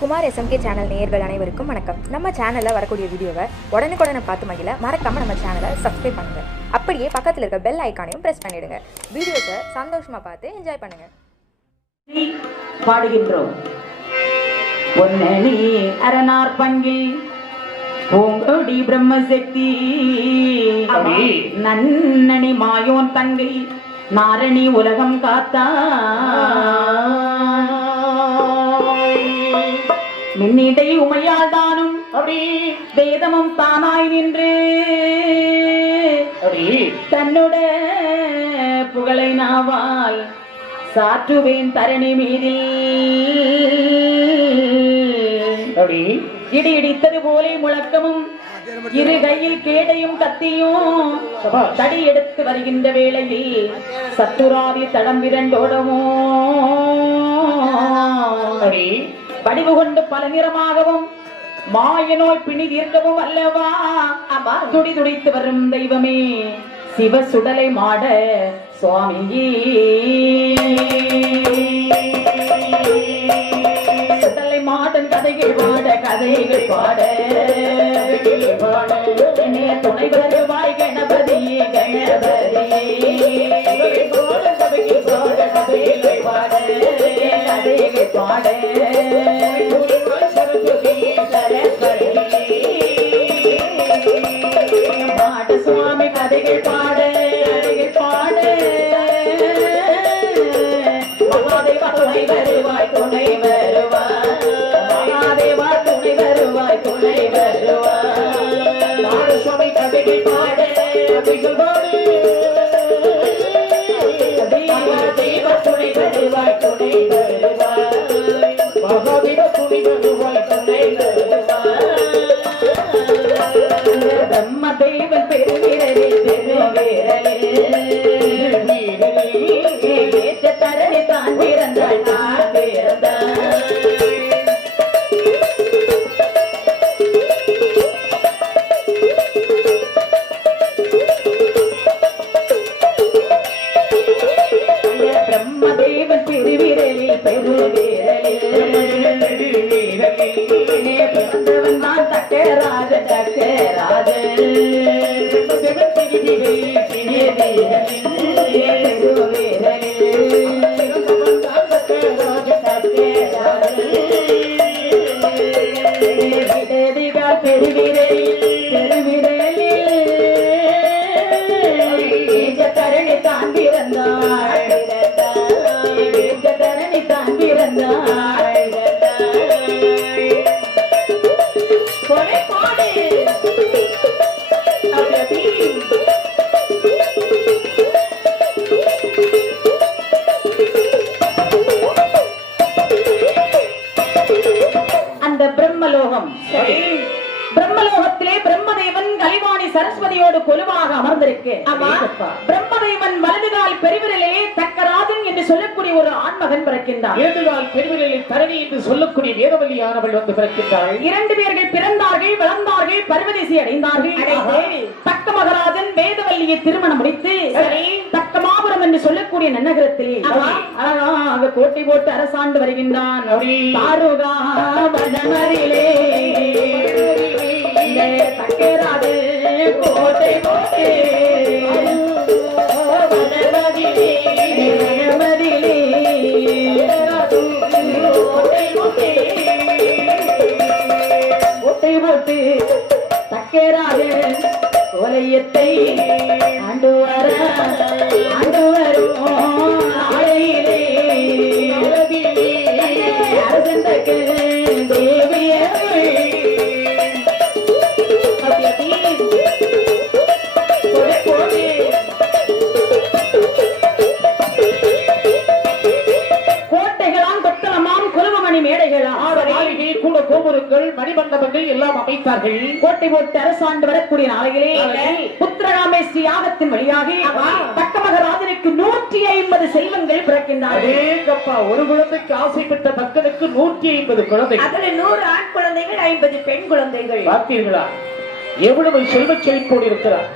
Kumar SMK channel நேயர்கள் அனைவருக்கும் வணக்கம். நம்ம சேனல்ல வரக்கூடிய வீடியோவை உடனுக்குடனே பார்த்து மகிழ மறக்காம நம்ம சேனலை சப்ஸ்கிரைப் பண்ணுங்க. அப்படியே பக்கத்துல இருக்க பெல் ஐகானையும் பிரஸ் பண்ணிடுங்க. வீடியோவை சந்தோஷமா பார்த்து என்ஜாய் பண்ணுங்க. பாடுகின்றோம். பொன்னணி அரணார் பங்கில் பூங்கொடி பிரம்மசக்தி நன்னணி மாயோன் தங்கை நாரணி உலகம் காத்தா மின்னிடை உமையால் தானும் வேதமும் தானாய் நின்று தன்னுட புகழை நாவால் சாற்றுவேன் தரணி மீதில் இடி இடித்தது போலே முழக்கமும் இரு கையில் கேடையும் கத்தியும் தடி எடுத்து வருகின்ற வேளையில் சத்துராவி தடம் விரண்டோடமோ வடிவு கொண்டு பல நிறமாகவும் மாய நோய் பிணி தீர்க்கவும் அல்லவா துடி துடித்து வரும் தெய்வமே சிவ சுடலை மாட சுவாமியே சுடலை மாடன் கதைகள் பாட துணை வருவாய் கணபதியே பாட சுவாமி கதைகள் பாட மகாதேவா துணை வருவாய் மகாதேவா துணை வருவாய் சுவாமி கதைகள் பாட தேவ துணை வருவாய் பிரம்மதேவன் பெருவிரலில் தரணி தான் பிறந்தாள் பிரம்மதேவன் பெருவிரலில் பிறந்தவன் தான் தக்கராஜ தரணி தான் பிறந்தாள் தரணி தான் பிறந்தாள் அந்த பிரம்மலோகம் பிரம்மலோகத்திலே பிரம்மதேவன் கலைவாணி சரஸ்வதியோடு கொலுவாக அமர்ந்திருக்கு. பிரம்மதேவன் வலதுகால் பெருவிரலே தக்கராஜன் என்று சொல்லக்கூடிய ஒரு ஆண்மகன் பிறக்கின்றார். இடதுகால் பெருவிரலில் தரணி என்று சொல்லக்கூடிய வேதவல்லியானவள் வந்து பிறக்கின்றாள். இரண்டு பேர்கள் பிறந்தார்கள், வளர்ந்தார்கள், பருவதேசி அடைந்தார்கள். தக்க மகராஜன் வேதவல்லியை திருமணம் முடித்து தக்கமாபுரம் என்று சொல்லக்கூடிய நன்னகரத்திலே அழகாக கோட்டை போட்டு அரசாண்டு வருகின்றான். தக்கராது கோட்டை போட்டு கோட்டை போட்டு தக்கராது கோலையத்தை ஆண்டு வரும் ஆலையிலே அரசந்தக்கு கோபுரங்கள் மணிமண்டபங்கள் எல்லாம் அமைத்தார்கள். கோட்டை போட்டு அரசாண்டு வரக்கூடிய நாளையிலே புத்திரராமேஸ்வரி யாகத்தின் வழியாக தக்க மகராஜனுக்கு 150 செல்வங்கள் பிறக்கின்றார்கள். ஒரு குழந்தைக்கு ஆசைப்பட்ட மக்களுக்கு 150 குழந்தைகள், அதில் 100 ஆண் குழந்தைகள், 50 பெண் குழந்தைகள். பார்த்தீர்களா எவ்வளவு செல்வ செழிப்போடு இருக்கிறார்.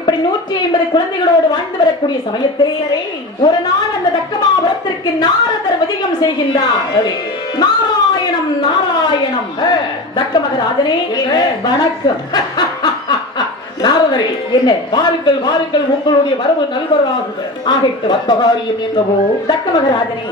இப்படி 150 குழந்தைகளோடு வாழ்ந்து வரக்கூடிய சமயத்திலே ஒரு நாள் அந்த தக்கமாபுரத்திற்கு நாரதர் விஜயம் செய்கின்றார். நாராயணம் நாராயணம் நாரதனே வணக்கம். நாரதரே, என்ன வாருங்கள் வாருங்கள், உங்களுடைய வரவு நல்வராகுக. ஆகட்டும். வந்தகாரியம் என்னவோ? தக்க மகராஜனே,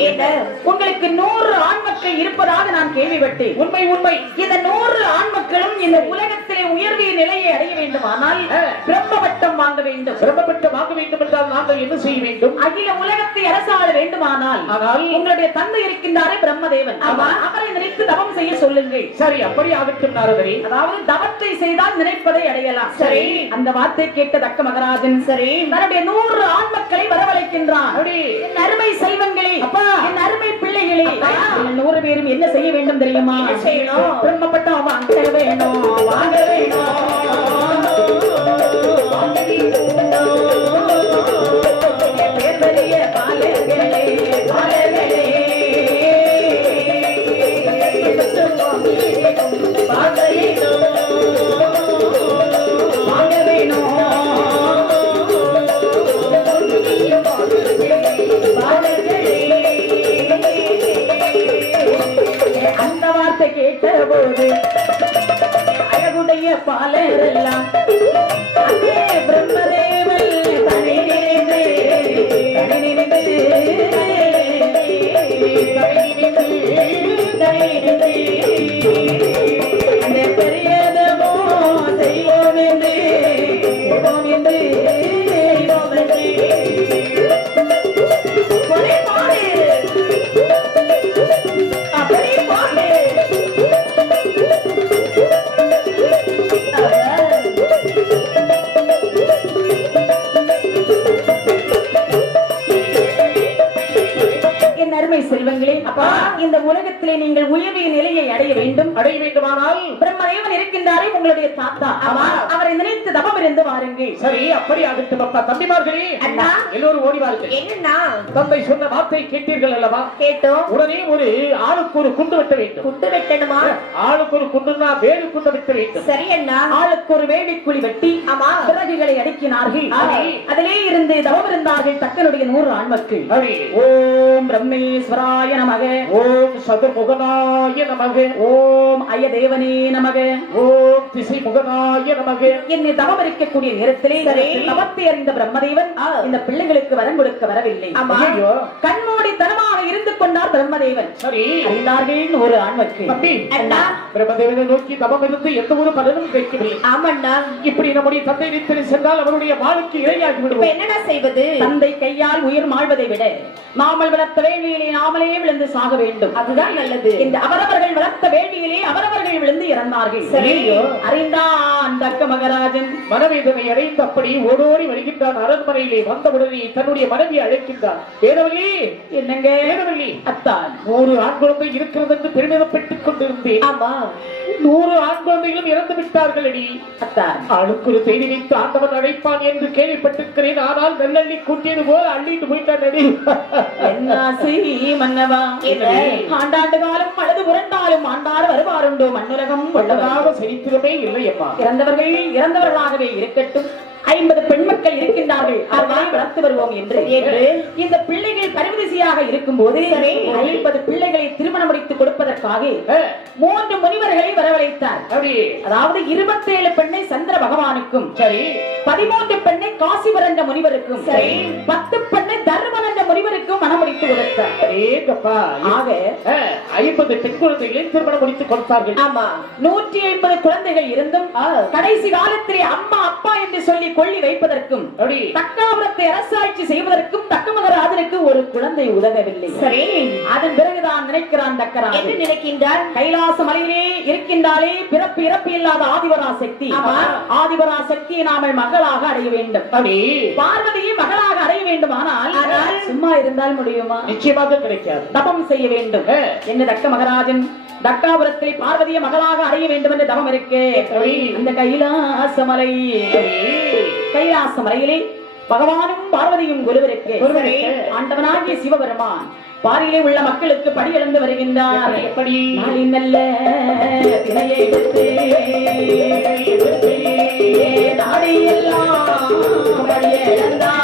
உங்களுக்கு 100 ஆண் மக்கள் இருப்பதாக நான் கேள்விப்பட்டேன். உண்மை உண்மை. இந்த 100 ஆண் மக்களும் இந்த உலகத்திலே உயர்விய நிலையை அடைய வேண்டுமானால் பிரம்ம பட்டம் வாங்க வேண்டும். சிரமப்பட்டு வாங்க வேண்டும் என்றால் நாங்கள் என்ன செய்ய வேண்டும்? அகில உலகத்தை அரசாள வேண்டுமானால் ஆனால் உங்களுடைய தந்தை இருக்கின்றாரே பிரம்மதேவன், அவரை நினைத்து தவம் செய்ய சொல்லுங்கள். சரி, அப்படி ஆகட்டும் நாரதரே. அதாவது தவத்தை செய்தால் நினைப்பதை அடையலாம். சரி, அந்த வார்த்தை கேட்ட தக்க மகராஜன் சரி தன்னுடைய 100 ஆண் மக்களை வரவழைக்கின்றான். என் அருமை செல்வங்களே, என் அருமை பிள்ளைகளே, 100 பேரும் என்ன செய்ய வேண்டும் தெரியுமா? பிரம்மப்பட்டம் வாங்க வேணும், வாங்க வேணும். அந்த வார்த்தை கேட்ட போது அழகுடைய பாலரெல்லாம் பிரம்மதேவன் தனி நினைந்து அந்த பெரியதமோ செய்வோம் என்று செல்வங்களே, அப்பா இந்த உலகத்திலே நீங்கள் உயர்விய நிலையை அடைய வேண்டுமானால் பிரம்மதேவன் இருக்கின்றாரே உங்களுடைய தாத்தா, அவரை நினைத்து தவம் இருந்து வாருங்கள். சரி, அப்படி ஆகட்டும். அப்பா தம்பிமார்களே, எல்லோரும் ஓடி வாருங்கள். என்னன்னா தந்தை சொன்ன வார்த்தை கேட்டீர்கள் அல்லவா? கேட்டோம். உடனே ஒரு ஆளுக்கு ஒரு குண்டு வெட்ட வேண்டும். குண்டு வெட்டணுமா? ஆளுக்கு ஒரு குண்டுனா வேடு குண்டு வெட்ட வேண்டும். சரி அண்ணா. ஆளுக்கு ஒரு வேடி குழி வெட்டி விறகுகளை அடுக்கினார்கள். அதிலே இருந்து தவம் இருந்தார்கள் தக்கனுடைய 100 ஆண் மக்கள். ஓம் பிரம்மேஸ்வராய நமக, ஓம் சதுர்முகனாய நமக, ஓம் அயதேவனே நமக, ஓம் திசை முகனாய நமக. என்னை தவம் இருக்கக்கூடிய நேரத்திலே தவத்தை அறிந்த பிரம்மதேவன் இந்த பிள்ளைகளுக்கு வரம் கொடுக்க வரவில்லை. கண்மூடி தனமாக இருந்து கொண்டார் பிரம்மதேவன். சரி, அறிந்தார்கள் 100 ஆண் மக்கள். பிரம்மதேவனை நோக்கி தவம் இருந்து எந்த ஒரு பலனும் கிடைக்கவில்லை. ஆமண்ணா, இப்படி நம்முடைய தந்தை நிறுத்தி சென்றால் அவருடைய வாளுக்கு இரையாகி விடுவோம். என்னடா செய்வது? தந்தை கையால் உயிர் மாழ்வதை விட நாமல் வளர்த்த வேள்வியிலே நாமளே விழுந்து சாக வேண்டும். அதுதான் நல்லது. இந்த அவரவர்கள் வளர்த்த வேள்வியிலே அவரவர்கள் விழுந்து இறந்தார்கள். சரியோ? அறிந்தான் தக்க மகராஜன். மனவேதனை அடைந்து அப்படி ஓடோடி வருகின்றான். அரண்மனையிலே வந்தவுடனே தன்னுடைய மனைவியை அழைக்கின்றான். வேதவல்லி, என்னங்க? வேதவல்லி, அத்தான் 100 ஆண் குழந்தை இருக்கிறது என்று பெருமிதப்பட்டுக் கொண்டிருந்தேன். ஆமா, 100 ஆண் குழந்தைகளும் இறந்து விட்டார்கள் அடி. அத்தான் ஆளுக்கு ஒரு செய்தி வைத்து ஆண்டவன் அழைப்பான் என்று கேள்விப்பட்டிருக்கிறேன். ஆனால் நெல்லள்ளி கூட்டியது போல அள்ளிட்டு போயிட்டான் அடி. என்ன செய் மன்னவா, ஆண்டாண்டு காலம் அழுது புரண்டாலும் ஆண்டாறு வருவாருண்டோ மண்ணுலகம் உள்ளதாக சரித்திரமே இல்லை அம்மா. இறந்தவர்கள் இறந்தவர்களாகவே இருக்கட்டும். 50 பெண் மக்கள் இருக்கின்றார்கள், அவர்களை வளர்த்து வருவோம் என்று இந்த பிள்ளைகள் பரிவதிசியாக இருக்கும் போது 50 பிள்ளைகளை திருமணம் முடித்து கொடுப்பதற்காக 3 முனிவர்களை வரவழைத்தார். அதாவது 27 பெண்ணை சந்திர பகவானுக்கும், சரி 13 பெண்ணை காசிவரண்ட முனிவருக்கும், சரி 10 பெண்ணை தர்மவரண்ட முனிவருக்கும் மனம் முடித்து கொடுத்தார். ஆக 50 பெண் குழந்தைகளை திருமணம் முடித்து கொடுத்தார்கள். ஆமா, 150 குழந்தைகள் இருந்தும் கடைசி காலத்திலே அம்மா அப்பா என்று சொல்லி கொள்ளி வைப்பதற்கும் தக்காபுரத்தை அரசாட்சி செய்வதற்கும் தக்க மகராஜனுக்கு ஒரு குழந்தை உதவவில்லை. சரி, அதன் பிறகுதான் நினைக்கிறான் தக்கராஜன். என்ன நினைக்கின்றார்? கைலாச மலையிலே இருக்கின்றாலே பிறப்பு இறப்பு இல்லாத ஆதிவரா சக்தி. ஆதிவரா சக்தியை நாம மகளாக அடைய வேண்டும். பார்வதியை மகளாக அடைய வேண்டுமானால் சும்மா இருந்தால் முடியுமா? நிச்சயமாக கிடைக்காது. தபம் செய்ய வேண்டும். என்ன தக்க மகராஜன் தக்காபுரத்தில் பார்வதிய மகளாக அடைய வேண்டும் என்று தவம் இருக்கு. அந்த கைலாச மலையிலே பகவானும் பார்வதியும் ஒருவருக்கு ஆண்டவனாகிய சிவபெருமான் பாரியிலே உள்ள மக்களுக்கு படி எழுந்து வருகின்றார். எப்படி நல்ல திணையை எடுத்து நாடியெல்லாம் படி எழுந்தார்.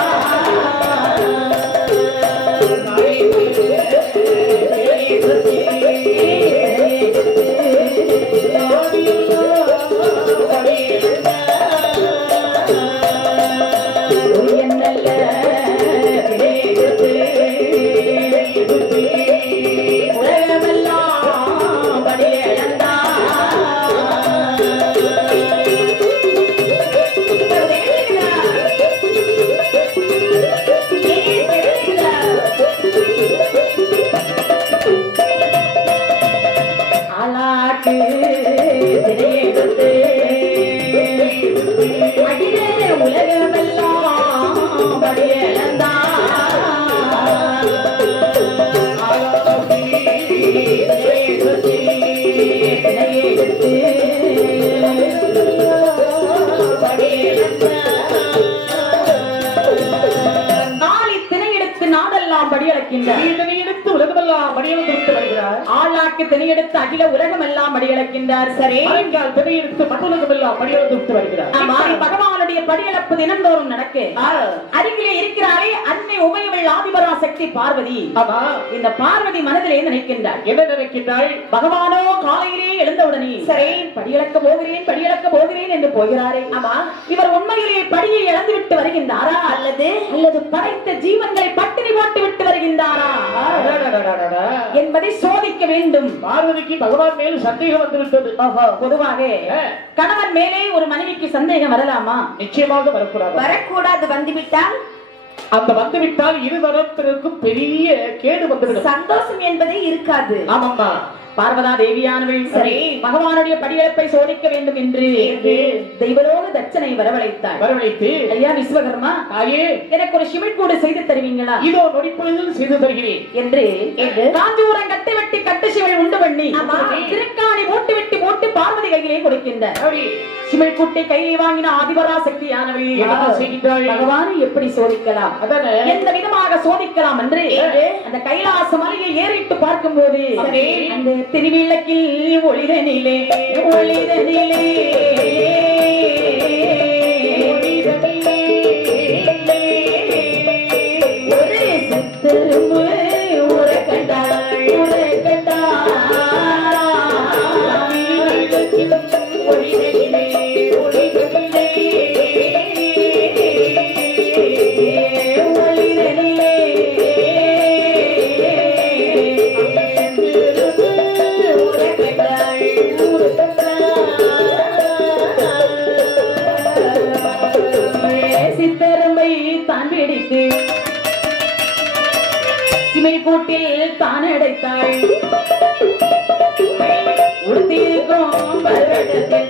காலுக்கு திரையெடுத்து அகிலே உலகமெல்லாம் படியளந்தார். ஆளாக்கு திணையெடுத்து அகில உலகம் எல்லாம் படியளக்கின்றார். சரி, திணையெடுத்து மண்ணுலகம் எல்லாம் படியெடுத்து வருகிறார். பகவானுடைய படியளப்பு தினந்தோறும் நடக்கு. அருகிலே இருக்கிறாரே அன்னை உமையவள் ஆதிபரா சக்தி பார்வதி. இந்த பார்வதி மனதிலே நினைக்கின்றார். என்ன நினைக்கின்றாள்? பகவானோ காலையிலே எழுந்தவுடனே சரி படியளக்க போகிறேன் என்று போகிறாரே. ஆமா, இவர் உண்மையிலே படியை இழந்து விட்டு வருகின்றாரா அல்லது படைத்த ஜீவன்களை பட்டினி போட்டு விட்டு வருகின்றாரா என்பதை சோதிக்க வேண்டும். பார்வதிக்கு பகவான் மேலும் சந்தேகம் வந்துவிட்டது. பொதுவாக கணவன் மேலே ஒரு மனைவிக்கு சந்தேகம் வரலாமா? நிச்சயமாக வரக்கூடாது. வந்துவிட்டால் வந்துவிட்டால் இருதரப்பினருக்கும் பெரிய கேடு வந்துவிடும். சந்தோஷம் என்பதே இருக்காது. ஆமாம்மா, பார்வதா தேவியானவள் சரி பகவானுடைய படியளப்பை சோதிக்க வேண்டும் என்று தெய்வலோக தட்சனை வரவழைத்து ஐயா விஸ்வகர்மா எனக்கு ஒரு சிமிழ்கூடு செய்து தருவீங்களா? இதோ நொடிப்பொழுதில் செய்து தருகிறேன் என்று காஞ்சூரம் கட்டை வெட்டி கட்டு சிவள் உண்டு பண்ணி திருக்காணி போட்டு வெட்டி போட்டு பார்வதி கையிலே கொடுக்கின்றார். சிமிழ்கூட்டை கையிலே வாங்கின ஆதிபரா சக்தியானவள் பகவானை எப்படி சோதிக்கலாம், எந்த விதமாக சோதிக்கலாம் என்று அந்த கைலாச மலையை ஏறிட்டு பார்க்கும் போது அந்த திருவிளக்கில் ஒளிதனிலே ஒரு சித்தரும்பு உரக்கண்டாள் கூட்டில் தான் அடைத்தாள். உடுத்திருக்கும் பருவட்டத்தில்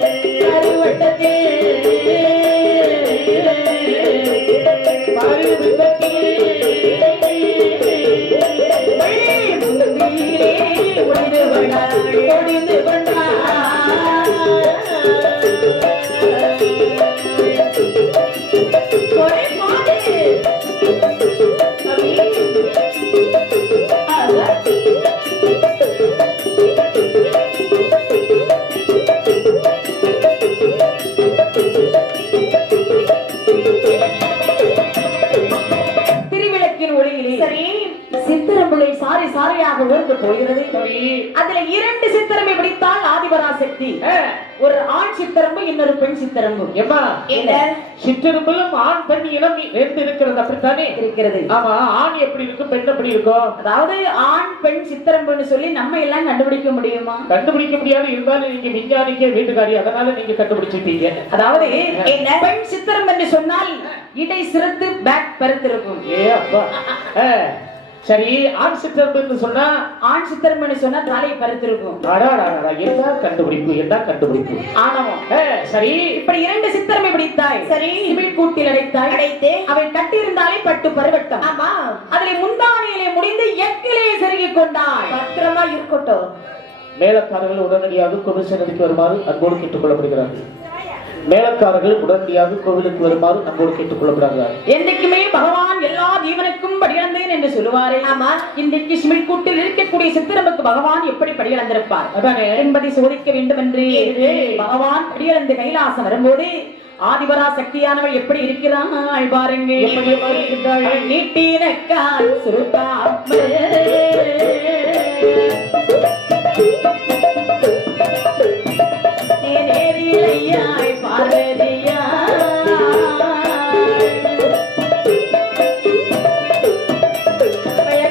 ஒளிந்து சாரையாக உயர்ந்து போகிறது. அதுல 2 சித்திரமை பிடித்தால் ஆதிபரா சக்தி. ஒரு ஆண் சித்திரம்பு இன்னொரு பெண் சித்திரம்பு. சித்திரம்பும் ஆண் பெண் இனம் இருக்கிறது. அப்படித்தானே இருக்கிறது. ஆமா, ஆண் எப்படி இருக்கும், பெண் எப்படி இருக்கும்? அதாவது ஆண் பெண் சித்திரம்புன்னு சொல்லி நம்ம எல்லாம் கண்டுபிடிக்க முடியுமா? கண்டுபிடிக்க முடியாது. இருந்தாலும் நீங்க விஞ்ஞானிக்கே வீட்டுக்காரி, அதனால நீங்க கண்டுபிடிச்சிட்டீங்க. அதாவது பெண் சித்திரம் என்று சொன்னால் இடை சிறுத்து பேக் பெருத்திருக்கும். அப்பா சரி, ஆண் சித்திரம்பு சொன்னா தலை பருத்திருக்கும். என்ன கண்டுபிடிப்பு ஆணவம். சரி, இப்படி 2 சித்திரமை பிடித்தாய். சரி, சிமிழ் கூட்டில் அடைத்து அவள் கட்டியிருந்தாலே பட்டு பருவட்டம். ஆமா, அதிலே முந்தானியிலே முடிந்து எக்கிலே செருகிக் கொண்டாள். பத்திரமா இருக்கட்டும். மேலக்காரர்கள் உடனடியாக கோவில் வருமாறு அன்போடு கேட்டுக் கொள்ளப்படுகிறார்கள். மேலக்காரர்கள் உடனடியாக கோவிலுக்கு வருமாறு நம்மோடு கேட்டுக் கொள்ளப்படுகிறார். என்னைக்குமே பகவான் எல்லா ஜீவனுக்கும் படியளந்தேன் என்று சொல்லுவாரே. ஆமா, இன்றைக்கு சிமிழ்கூட்டில் இருக்கக்கூடிய சித்திரமுக்கு பகவான் எப்படி படியளந்திருப்பார் என்பதை சோதிக்க வேண்டும் என்று பகவான் படியளந்து கைலாசம் வரும்போது ஆதிபரா சக்தியானவள் எப்படி இருக்கிறாள் பாருங்க. நீட்டினக்கால் சுருட்டாமல் நேரிலையாய் பார்வதியா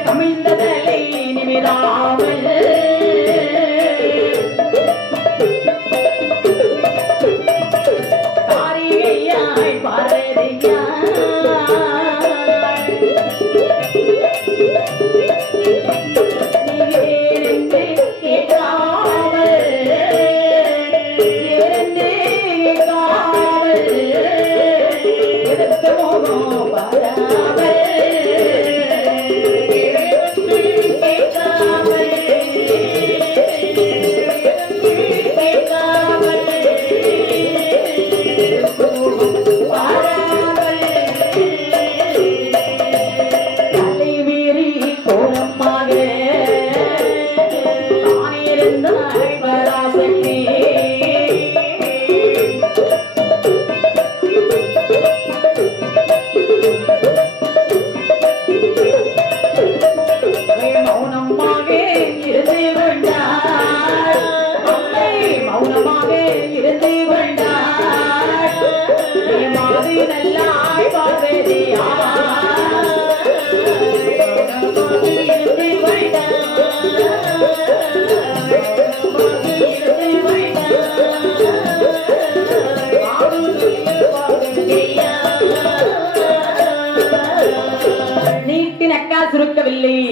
கமிழ்ந்ததலை நிமிராமல் காரிகையாய் பார்வதியா நீ கேட்டால்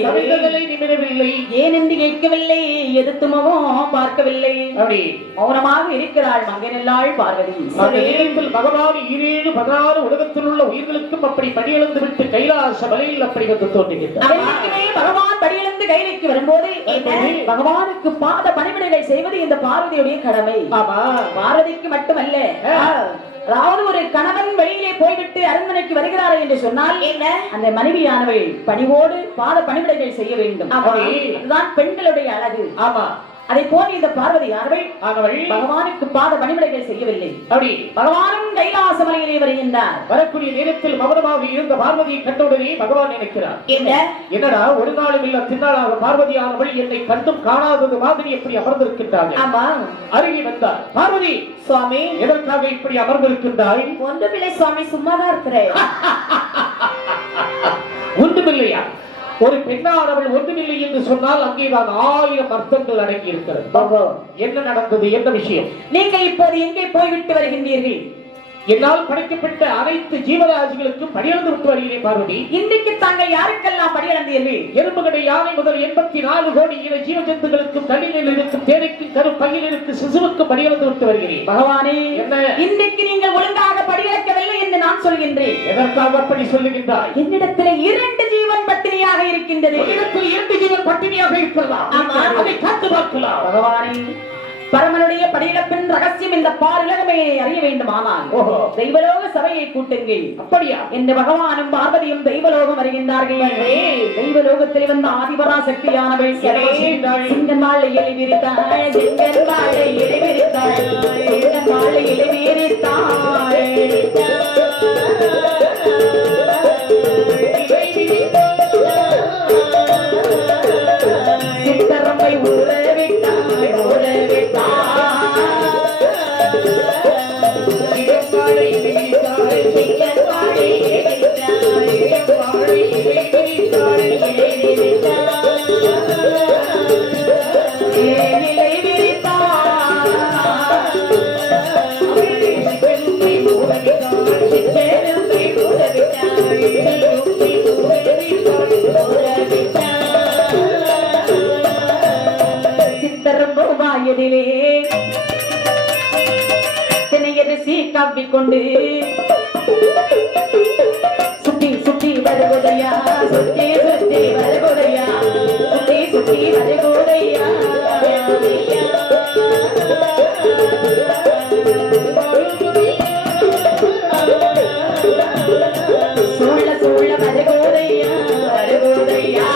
கவிதைகளை நிமிடவில்லை. ஏன் என்று கேட்கவில்லை, எதிர்த்து முகம் பார்க்கவில்லை. அப்படி மௌனமாக இருக்கிறாள் மங்கனெல்லாள் பார்வதி. அந்த நேரத்தில் பகவான் 17, 16 உலகத்தில் உள்ள உயிர்களுக்கும் அப்படி படியெழுந்து விட்டு கைலாச மலையில் அப்படி வந்து தோன்றுகின்றார். என்னைக்குமே பகவான் படியிலிருந்து கைலைக்கு வரும்போது பகவானுக்கு பாத பணிவிடைகளை செய்வது இந்த பார்வதியுடைய கடமை. ஆமா, பார்வதிக்கு மட்டுமல்ல, அதாவது ஒரு கணவன் வெளியிலே போய்விட்டு அரண்மனைக்கு வருகிறார்கள் என்று சொன்னால் அந்த மனைவியானவள் பணிவோடு பாத பணிவிடைகள் செய்ய வேண்டும். அதுதான் பெண்களுடைய அழகு. ஆமா, அதை போல இந்த பார்வதி பகவானுக்கு பாத பணிவிடைகள் செய்யவில்லை. அப்படி பகவானும் கைலாச மலையிலே வருகின்றார். வரக்கூடிய நேரத்தில் மௌனமாக இருந்த பார்வதியை கண்டவுடனே பகவான் நினைக்கிறார், என்னடா ஒரு நாளும் இல்ல தின்னாளாக பார்வதியானவள் என்னை கண்டும் காணாதது மாதிரி எப்படி அமர்ந்திருக்கின்றார்கள். ஆமா, அருகே வந்தார். பார்வதி, சுவாமி எதற்காக இப்படி அமர்ந்திருக்கின்றாய்? ஒன்றுமில்லை சுவாமி, சும்மாதான் இருக்கிறேன். ஒன்றுமில்லையா? ஒரு பெண்ணானவள் ஒன்றுமில்லை என்று சொன்னால் அங்கேதான் 1000 அர்த்தங்கள் அடங்கி இருக்கிறது. என்ன நடந்தது, என்ன விஷயம்? நீங்க இப்போது எங்கே போய்விட்டு வருகின்றீர்கள்? என்னால் படைக்கப்பட்ட அனைத்து ஜீவராசிகளுக்கும் படியளந்து விட்டு வருகிறேன் பார்வதி. இன்றைக்கு தாங்கள் யாருக்கெல்லாம் படியளந்தீர்கள்? எறும்புகடை யானை முதல் 84 கோடி இன ஜீவ ஜந்துகளுக்கும் தண்ணீரில் இருக்கும் தேனைக்கும் கரு பையில் இருக்கும் சிசுவுக்கு படியளந்து விட்டு வருகிறேன். பகவானே, என்ன இன்றைக்கு நீங்கள் ஒழுங்காக படியளக்கவில்லை என்று நான் சொல்கின்றேன். எதற்காக அப்படி சொல்லுகின்றாய்? என்னிடத்தில் 2 ஜீவன் பட்டினியாக இருக்கின்றது. என்னிடத்தில் 2 ஜீவன் பட்டினியாக இருக்கலாம். அதை காத்து பார்க்கலாம். பகவானே, பரமனுடைய படியிலப்பின் ரகசியம் இந்த பாருலகமே அறிய வேண்டுமானால் தெய்வலோக சபையை கூட்டுங்கள். அப்படியா? என்று பகவானும் பார்வதியும் தெய்வலோகம் வருகின்றார்கள். தெய்வலோகத்தில் வந்த ஆதிபராசக்தியானவள் சிங்கன்மாளை இலை விரித்தாள், சிங்கன்மாளை இலை விரித்தாள், சிங்கன்மாளை இலை விரித்தாள். சித்தரம்பை ஊற விட்டாள், ஊற விட்டாள். சித்தரம்புவாயதிலே தினையரிசி கவ்விக்கொண்டு சுட்டி சுட்டி வருகுதையா, சுட்டி சுட்டி வருகுதையா, சுட்டி சுட்டி வருகுதையா. சூழ சூழ வருகுதையா, வருகுதையா.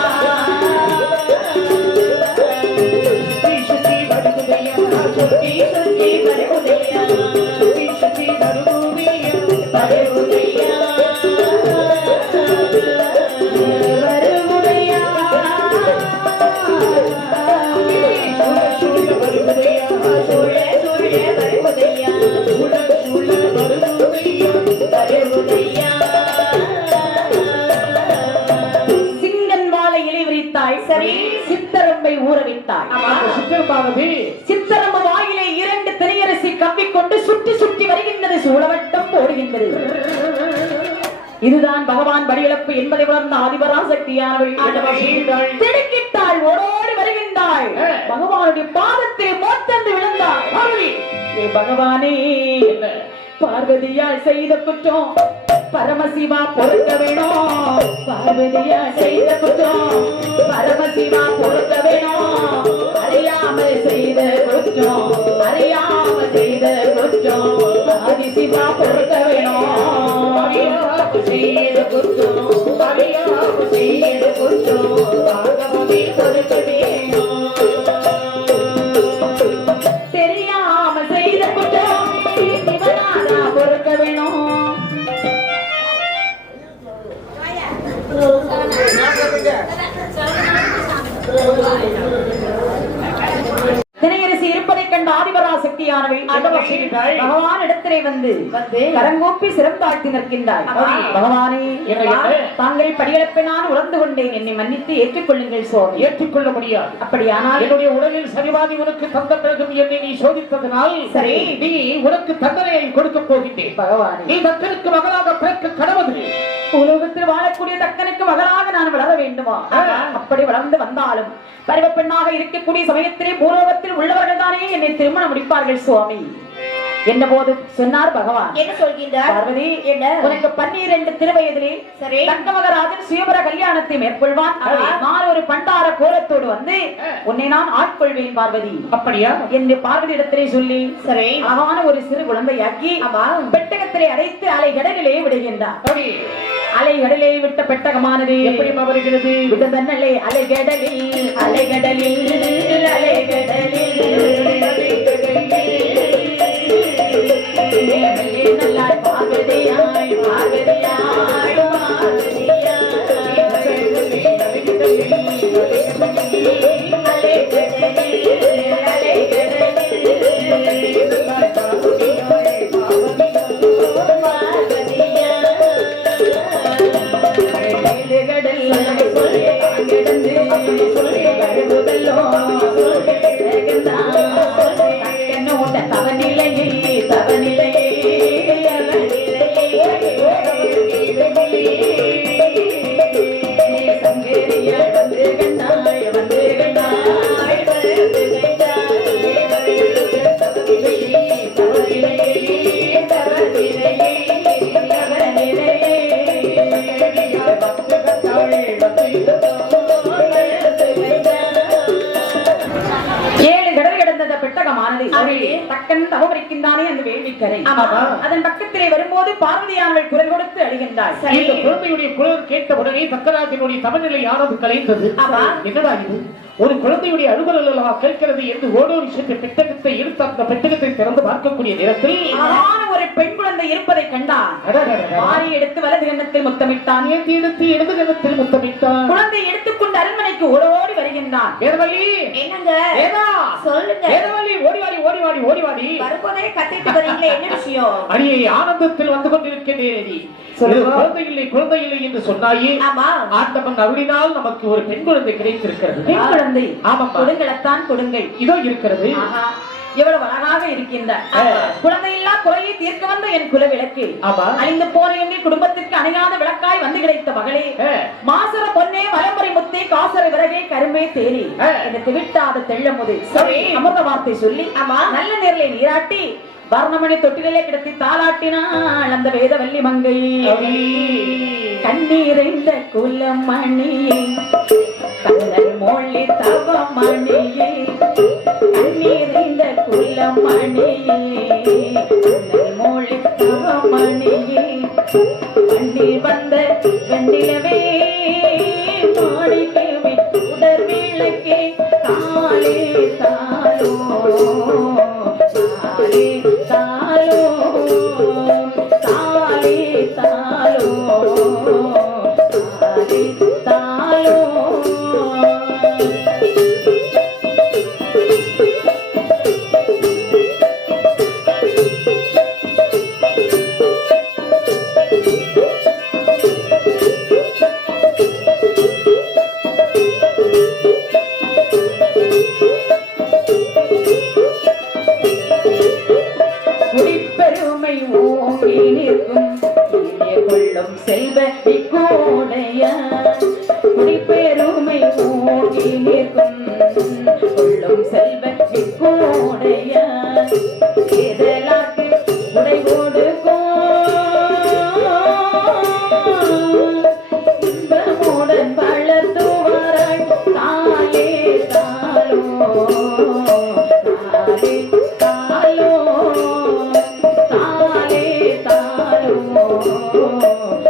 சரி, சித்தரம்பை ஊற விட்டாய். சித்தரம்பு வாயிலே 2 திரையரசி கவ்விக்கொண்டு சுற்றி சுற்றி வருகின்றது, சூழவட்டம் போடுகின்றது. இதுதான் பகவான் படியிழப்பு என்பதை உணர்ந்த ஆதிபராசக்தியானவள் திடுக்கிட்டாள், ஓடோடி வருகின்றாள். பகவானுடைய பாதத்தை மோத்தந்து விழுந்தாள். பகவானே, பார்வதியால் செய்த குற்றம் பரமசிவா பொறுக்க வேணும். பார்வதியால் செய்த குற்றம் பரமசிவா பொறுக்க வேணும். அறியாமல் செய்த குற்றம், அறியாமல் செய்த குற்றம் ஆதிசிவா பொறுக்க வேணும். செய்த குற்றம், அறியாமல் செய்த குற்றம் பார்வதி பொறுக்க வேணும். தெரியாம செய்த குற்றம் சிவனாரா பொறுக்க வேணும். தினையரசி இருப்பதை கண்ட ஆதிபராசக்தியானவள் பகவான் இடத்திலே வந்து கரங்கூப்பி சிறந்தாழ்த்தி நிற்கின்றாள். பகவானே, தாங்கள் படியளப்பை நான் உணர்ந்து கொண்டேன், என்னை மன்னித்து ஏற்றுக்கொள்ளுங்கள் சுவாமி. ஏற்றுக்கொள்ள முடியாது. அப்படியானால் என்னுடைய உடலில் சரிவாதி உனக்கு தந்த பிறகும் என்னை நீ சோதித்ததனால் சரி, நீ உனக்கு தண்டனையை கொடுக்க போகின்றேன். பகவானே, நீ மக்களுக்கு மகளாக பிறக்க கடவுள் உலகத்தில் வாழக்கூடிய தக்கனுக்கு மகளாக நான் வளர வேண்டுமா? அப்படி வளர்ந்து வந்தாலும் பருவ பெண்ணாக இருக்கக்கூடிய சமயத்திலே பூலோகத்தில் உள்ளவர்கள் தானே என்னை திருமணம் முடிப்பார்கள் சுவாமி என்ன போது சொன்னார் பகவான். என்ன சொல்கின்றார்? பார்வதி, என்ன? உனக்கு 12 திருவயதிலே சரி தங்கமகராஜன் சுயபர கல்யாணத்தை மேற்கொள்வான். நான் ஒரு பண்டார கோலத்தோடு வந்து உன்னை நான் ஆட்கொள்வேன் பார்வதி. அப்படியா என்று பார்வதி இடத்திலே சொல்லி சரி அழகான ஒரு சிறு குழந்தையாக்கி பெட்டகத்திலே அடைத்து அலை கடலிலே விடுகின்றார். அலை கடலே விட்ட பெட்டகமானது எப்படி வருகிறது? விடுதன்னலே அலை கடலில் அலை கடலில் அலை கடலில் நல்லாய் பாகதியாய் பாகதியாய் அதன் பக்கத்திலே வரும்போது பார்வதியானவள் குரல் கொடுத்து அழுகின்றாள். இந்த குழந்தையுடைய குரல் கேட்டவுடனே தக்கராஜனுடைய தவநிலை ஆனது கலைந்தது. என்னடா இது, ஒரு குழந்தையுடைய அழுகுரல் அல்லவா கேட்கிறது என்று ஓடோடி சென்ற பெட்டகத்தை எடுத்து அந்த பெட்டகத்தை திறந்து பார்க்கக்கூடிய நேரத்தில் ஒரு பெண் குழந்தை இருப்பதை கண்டான். மாறி எடுத்து வலது கன்னத்தில் முத்தமிட்டான். ஏற்றி எடுத்து இடது கன்னத்தில் முத்தமிட்டான். குழந்தை எடுத்துக்கொண்டு அரண்மனைக்கு ஓடோடி வருகின்றான். வேதவல்லி, என்னங்க? வேதா, சொல்லுங்க. வேதவல்லி, ஓடிவாடி ஓடிவாடி ஓடிவாடி. வரும்போதே கத்திட்டு வரீங்களே, என்ன விஷயம்? அடியை ஆனந்தத்தில் வந்து கொண்டிருக்கின்றேன். குழந்தை இல்லை குழந்தை இல்லை என்று சொன்னாயே, ஆண்டவன் அருளினால் நமக்கு ஒரு பெண் குழந்தை கிடைத்திருக்கிறது. பெண் குழந்தை? ஆமாம், கொடுங்களத்தான் கொடுங்கள். இதோ இருக்கிறது. எவ்வளவு அழகாக இருக்கின்ற குழந்தையில்லா குறையை தீர்க்க வந்த என் குல விளக்கு, அழிந்து போன எண்ணி குடும்பத்திற்கு அணையாத விளக்காய் வந்து கிடைத்த மகளே, மாசர பொன்னே மலம்பரை முத்தே காசர விறகே கருமே தேனி எனக்கு விட்டாத தெள்ளமுது அமிர்த வார்த்தை சொல்லி நல்ல நேரிலே நீராட்டி வர்ணமணி தொட்டிலே கிடத்தி தாளாட்டினாள் அந்த வேதவல்லி மங்கை. கண்ணீரைந்த குலமணியே கண்ணன் மொழி தவமணியே, கண்ணீரைந்த குலமணியே கண்ணன் மொழி தவமணியே, கண்ணீர் வந்த வெண்ணிலவே மாணிக்கமே உடர் விளக்கே தாலே தாலோ தாலே தாலோ தாலே தாலோ தாலே தாலோ. குடிப்பெருமை ஓங்கி நிற்கும் கொள்ளும் செல்வ இக்கோடையார், குடிப்பெருமை ஓங்கி நிற்கும் கொள்ளும் செல்வ இக்கோடையார், ஏதலாக்கு உடை கொடுக்கும் இன்பமுடன் வளர்த்துவாராய் தாலே தாலோ தாலே தாலோ தாலே தாலோ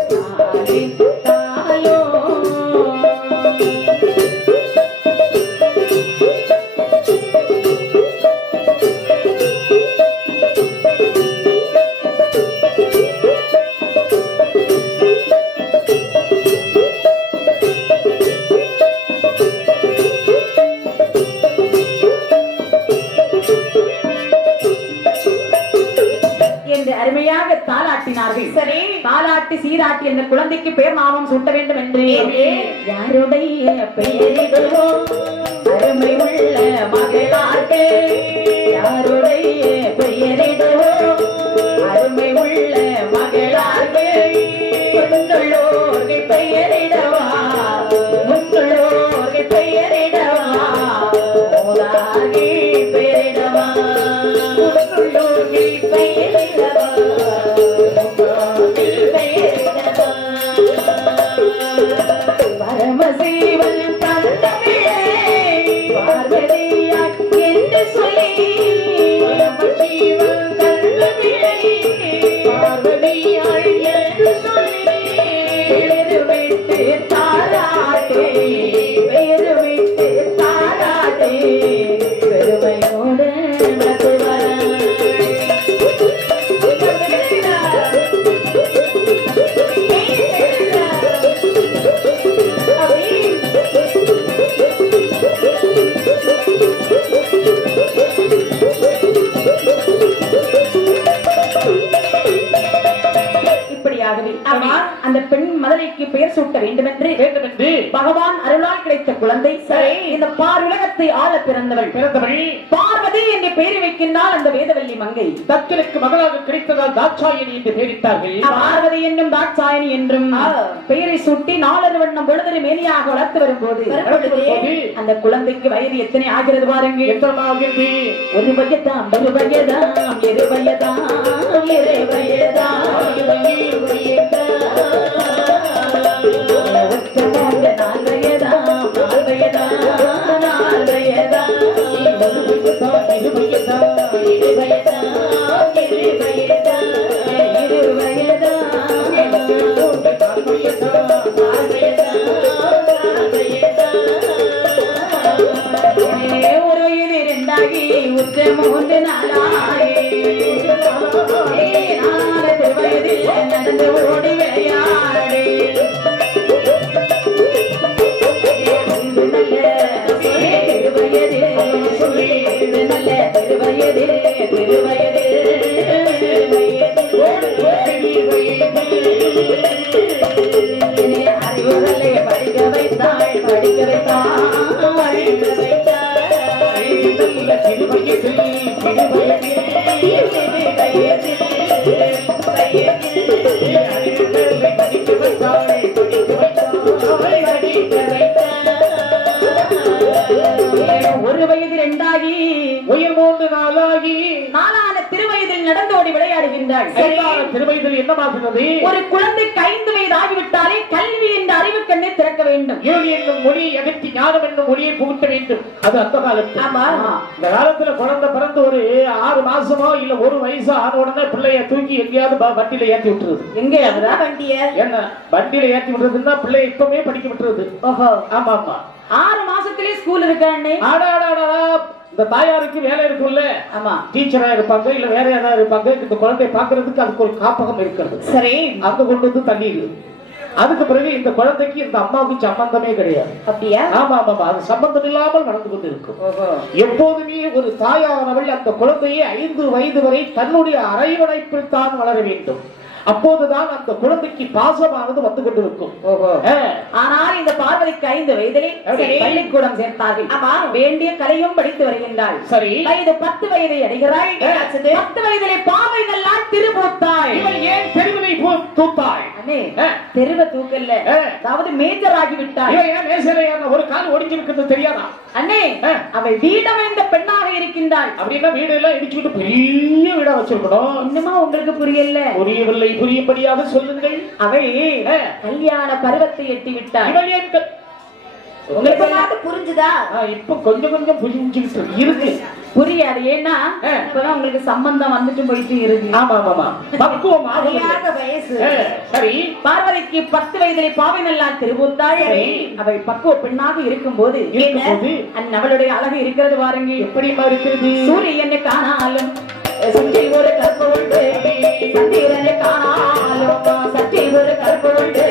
தாலே தாலோ. என்று அருமையாக தாலாட்டினார்கள். சரி, தாலாட்டி சீராட்டி என்ற குழந்தைக்கு பேர் நாமம் சூட்ட வேண்டும் என்று யாருடைய பெயரிடுவோ அருமை உள்ள மகளார்க்கு, யாருடைய பெயரிடுவோ அருமை உள்ள மகளார்க்கு, பெண்களோ இப்படியாகவே அந்த பெண் மதலைக்கு பெயர் சூட்ட வேண்டும் என்று பகவான் அருளால் கிடைத்த குழந்தை சரி இந்த பார் உலகத்தை ஆள பிறந்தவள் பார்வதி என்று பெயர் வைக்கின்றால் அந்த வேதவல்லி மங்கை தங்களுக்கு மகளாக கிடைத்ததால் தாட்சாயணி என்று பெயரிட்டார்கள். பார்வதி என்னும் தாட்சாயணி என்றும் பெயரை சூட்டி நாலறு வண்ணம் பொழுதொரு மேனியாக வளர்த்து வரும்போது அந்த குழந்தைக்கு வயது எத்தனை ஆகிறது பாருங்க. ஒரு வயதாம் ஒரு வயதாம் இரு வயதாம் இரு வயதாம் மூன்று நாளாயே வயதில் நடந்து ஓடி விளையாடி நல்ல திருவயதில் அறிவுகளை படிக்க வைத்தாள் படிக்க ஒரு வயது இரண்டாகி உயிர் 3 நாளாகி நாளான திருவயதில் நடந்தோடி விளையாடுகின்றாள். திருவயதில் என்னமாகிறது? ஒரு குழந்தைக்கு 5 வயது ஆகிவிட்டாலே கல்வி என்ற அறிவு கண்ணை திறக்க வேண்டும். ஏழு என்னும் மொழியை அகற்றி ஞானம் என்னும் மொழியை புகுத்த வேண்டும். அது அந்த காலத்தில். இந்த காலத்துல குழந்தை பிறந்து ஒரு 6 மாசமோ இல்ல 1 வயசோ ஆன உடனே பிள்ளைய தூக்கி எங்கேயாவது வண்டியில ஏற்றி விட்டுருது. எங்க வண்டிய என்ன வண்டியில ஏற்றி விட்டுறதுன்னா பிள்ளைய இப்பவே படிக்க விட்டுறது. ஓஹோ ஆமா ஆமா 6 மாசத்திலே ஸ்கூல் இருக்கானே. இந்த தாயாருக்கு வேலை இருக்கும்ல. ஆமா டீச்சரா இருப்பாங்க இல்ல வேற யாராவது இருப்பாங்க. இந்த குழந்தைய பாக்குறதுக்கு அதுக்கு ஒரு காப்பகம் இருக்கிறது. சரி அங்க கொண்டு வந்து தள்ளிடு. அதுக்கு பிறகு இந்த குழந்தைக்கு இந்த அம்மாவுக்கு சம்பந்தமே கிடையாது. அப்படியா? ஆமா ஆமா அது சம்பந்தம் இல்லாமல் நடந்து கொண்டு இருக்கும். எப்போதுமே ஒரு தாயானவள் அந்த குழந்தையை 5 வயது வரை தன்னுடைய அரவணைப்பில் தான் வளர வேண்டும். அப்போதுதான் அந்த குழந்தைக்கு பாசமானது வந்து கொண்டிருக்கும். ஆனால் இந்த பார்வதிக்கு 5 வயதிலே பள்ளிக்கூடம் சேர்த்தார்கள். ஆமா வேண்டிய கலையும் படித்து வருகின்றாள். சரி வயது 10 வயதை அடைகிறாள். 10 வயதிலே பாவைகள்லாம் திருப்பூத்தாள். இவள் ஏன் தெருவிலை தூத்தாள்? தெருவ தூக்கல்ல அதாவது மேஜர் ஆகிவிட்டாள். ஏன் மேஜரையான ஒரு கால் ஒடிஞ்சிருக்கிறது தெரியாதா? அண்ணே அவள் வீடமைந்த பெண்ணாக இருக்கின்றாள். அப்படின்னா வீடு எல்லாம் இடிச்சுட்டு பெரிய வீடா வச்சிருக்கணும். இன்னுமா உங்களுக்கு புரியல? புரியவில்லை, புரியும்படியாக சொல்லுங்கள். அவள் கல்யாண பருவத்தை எட்டி விட்டாள். உங்களுக்கு புரிஞ்சுதா? இப்ப கொஞ்சம் கொஞ்சம் புரிஞ்சுக்கிட்டு இருக்கு. புரியாது ஏன்னா இப்பதான் உங்களுக்கு சம்பந்தம் வந்துட்டு போயிட்டு இருக்கு. ஆமா ஆமா பக்குவம் அறியாத வயசு. சரி பார்வதிக்கு 10 வயதிலே பாவை நல்லால் திருப்பூத்தாள். அவள் பக்குவ பெண்ணாக இருக்கும் போது அவளுடைய அழகு இருக்கிறது பாருங்க. எப்படிமா இருக்கிறது? சூரியனை காணாலும் சற்றில் ஒரு கற்பு உண்டு, சந்திரனை காணாலும் சற்றில் ஒரு கற்பு உண்டு.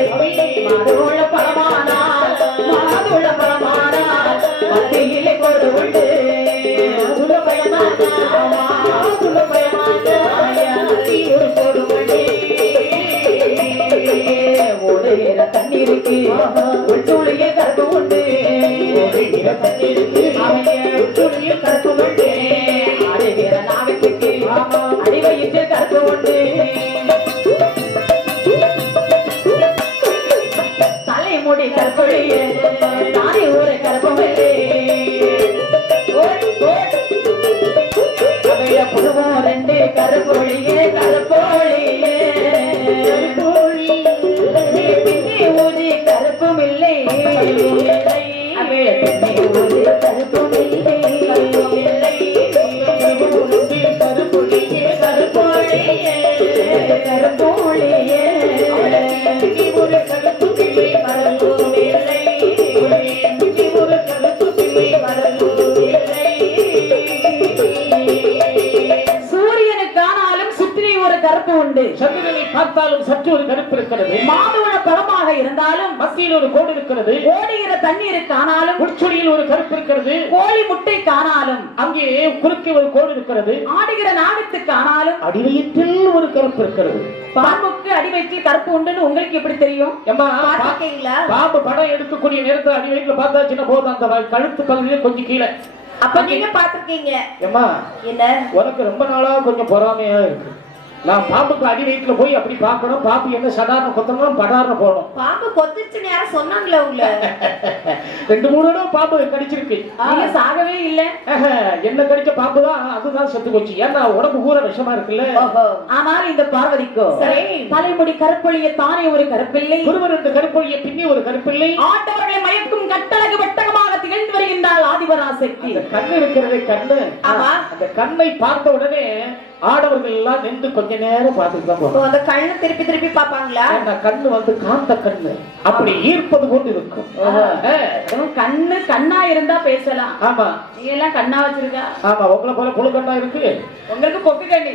மாதுள பழமானால் மாதுள பழமானால் மத்தியிலே கொடு உண்டு. மாதுள பழமானால் மாதுள பழமானால் ஒரு கொடு உண்டு. ஓடுகிற தண்ணீருக்கு உள்துளிய கற்பு உண்டு. ஓடுகிற தண்ணீருக்கு உள்துளிய கற்பு உண்டு. ஆடுகிற நாகத்துக்கு அடிவயிற்று கற்பு உண்டு. தலைமுடி கற்பொழிய தானே ஒரு கற்பம் புதுவோ கருப்பு உண்டு. சந்திரனை பார்த்தாலும் சற்று ஒரு கருப்பு இருக்கிறது. மாதுள பழமாக இருந்தாலும் மத்தியில் ஒரு கோடு இருக்கிறது. ஓடுகிற தண்ணீருக்கு ஆனாலும் உட்சுழியில் ஒரு கருப்பு இருக்கிறது. கோழி முட்டை காணாலும் அங்கே குறுக்கே ஒரு கோடு இருக்கிறது. ஆடுகிற நாகத்துக்கு ஆனாலும் அடிவயிற்றில் ஒரு கருப்பு இருக்கிறது. பாம்புக்கு அடிவயிற்றில் கருப்பு உண்டுன்னு உங்களுக்கு எப்படி தெரியும்? ஏம்மா, பாத்துக்கீங்களா? பாம்பு படம் எடுக்கக்கூடிய நேரத்துல அடிவயிற்றுல பார்த்தாச்சுன்னா போதும், அந்த கழுத்து பகுதியில கொஞ்சம் கீழே. அப்ப நீங்க பாத்துருக்கீங்க. ஏம்மா, என்ன உனக்கு ரொம்ப நாளா கொஞ்சம் பொறாமையா இருக்கு. நான் பாம்புக்கு அடி வயிற்றுல போய் அப்படி பார்க்கணும். பாம்பு என்ன சடாரண கொத்தணும் படாரண போகணும். பாம்பு கொத்துச்சுன்னு யாரும் சொன்னாங்களே உங்களை? 2-3 தடவை பாம்பு கடிச்சிருக்கு. நீங்க சாகவே இல்ல. என்ன கடிச்ச பாம்பு தான், அதுதான் செத்து போச்சு. ஏன்னா உடம்பு பூரா விஷமா இருக்குல்ல. ஆனால் இந்த பார்வதிக்கோ சரி, தலைமுடி கருப்பொழிய தானே ஒரு கருப்பில்லை. ஒருவர் 2 கருப்பொழிய பின்னே ஒரு கருப்பில்லை. ஆட்டவர்களை மயக்கும் கட்டழகு வெட்டகமாக திகழ்ந்து வருகின்றாள் ஆதிபராசக்தி. அந்த கண்ணு இருக்கிறதே கண்ணு. ஆமா. அந்த கண்ணை பார்த்த உடனே ஆடவர்கள் எல்லாம் நின்று கொஞ்ச நேரம் பார்த்துட்டு தான் போவாங்க. அந்த கண்ணு திருப்பி திருப்பி பாப்பாங்களா? கண்ணு வந்து காந்த கண்ணு, அப்படி ஈர்ப்பது கொண்டு இருக்கும். கண்ணு கண்ணா இருந்தா பேசலாம். ஆமா, நீங்க எல்லாம் கண்ணா வச்சிருக்கா? ஆமா, உங்களை போல புழு கண்ணா இருக்கு. உங்களுக்கு பொக்கு கண்ணி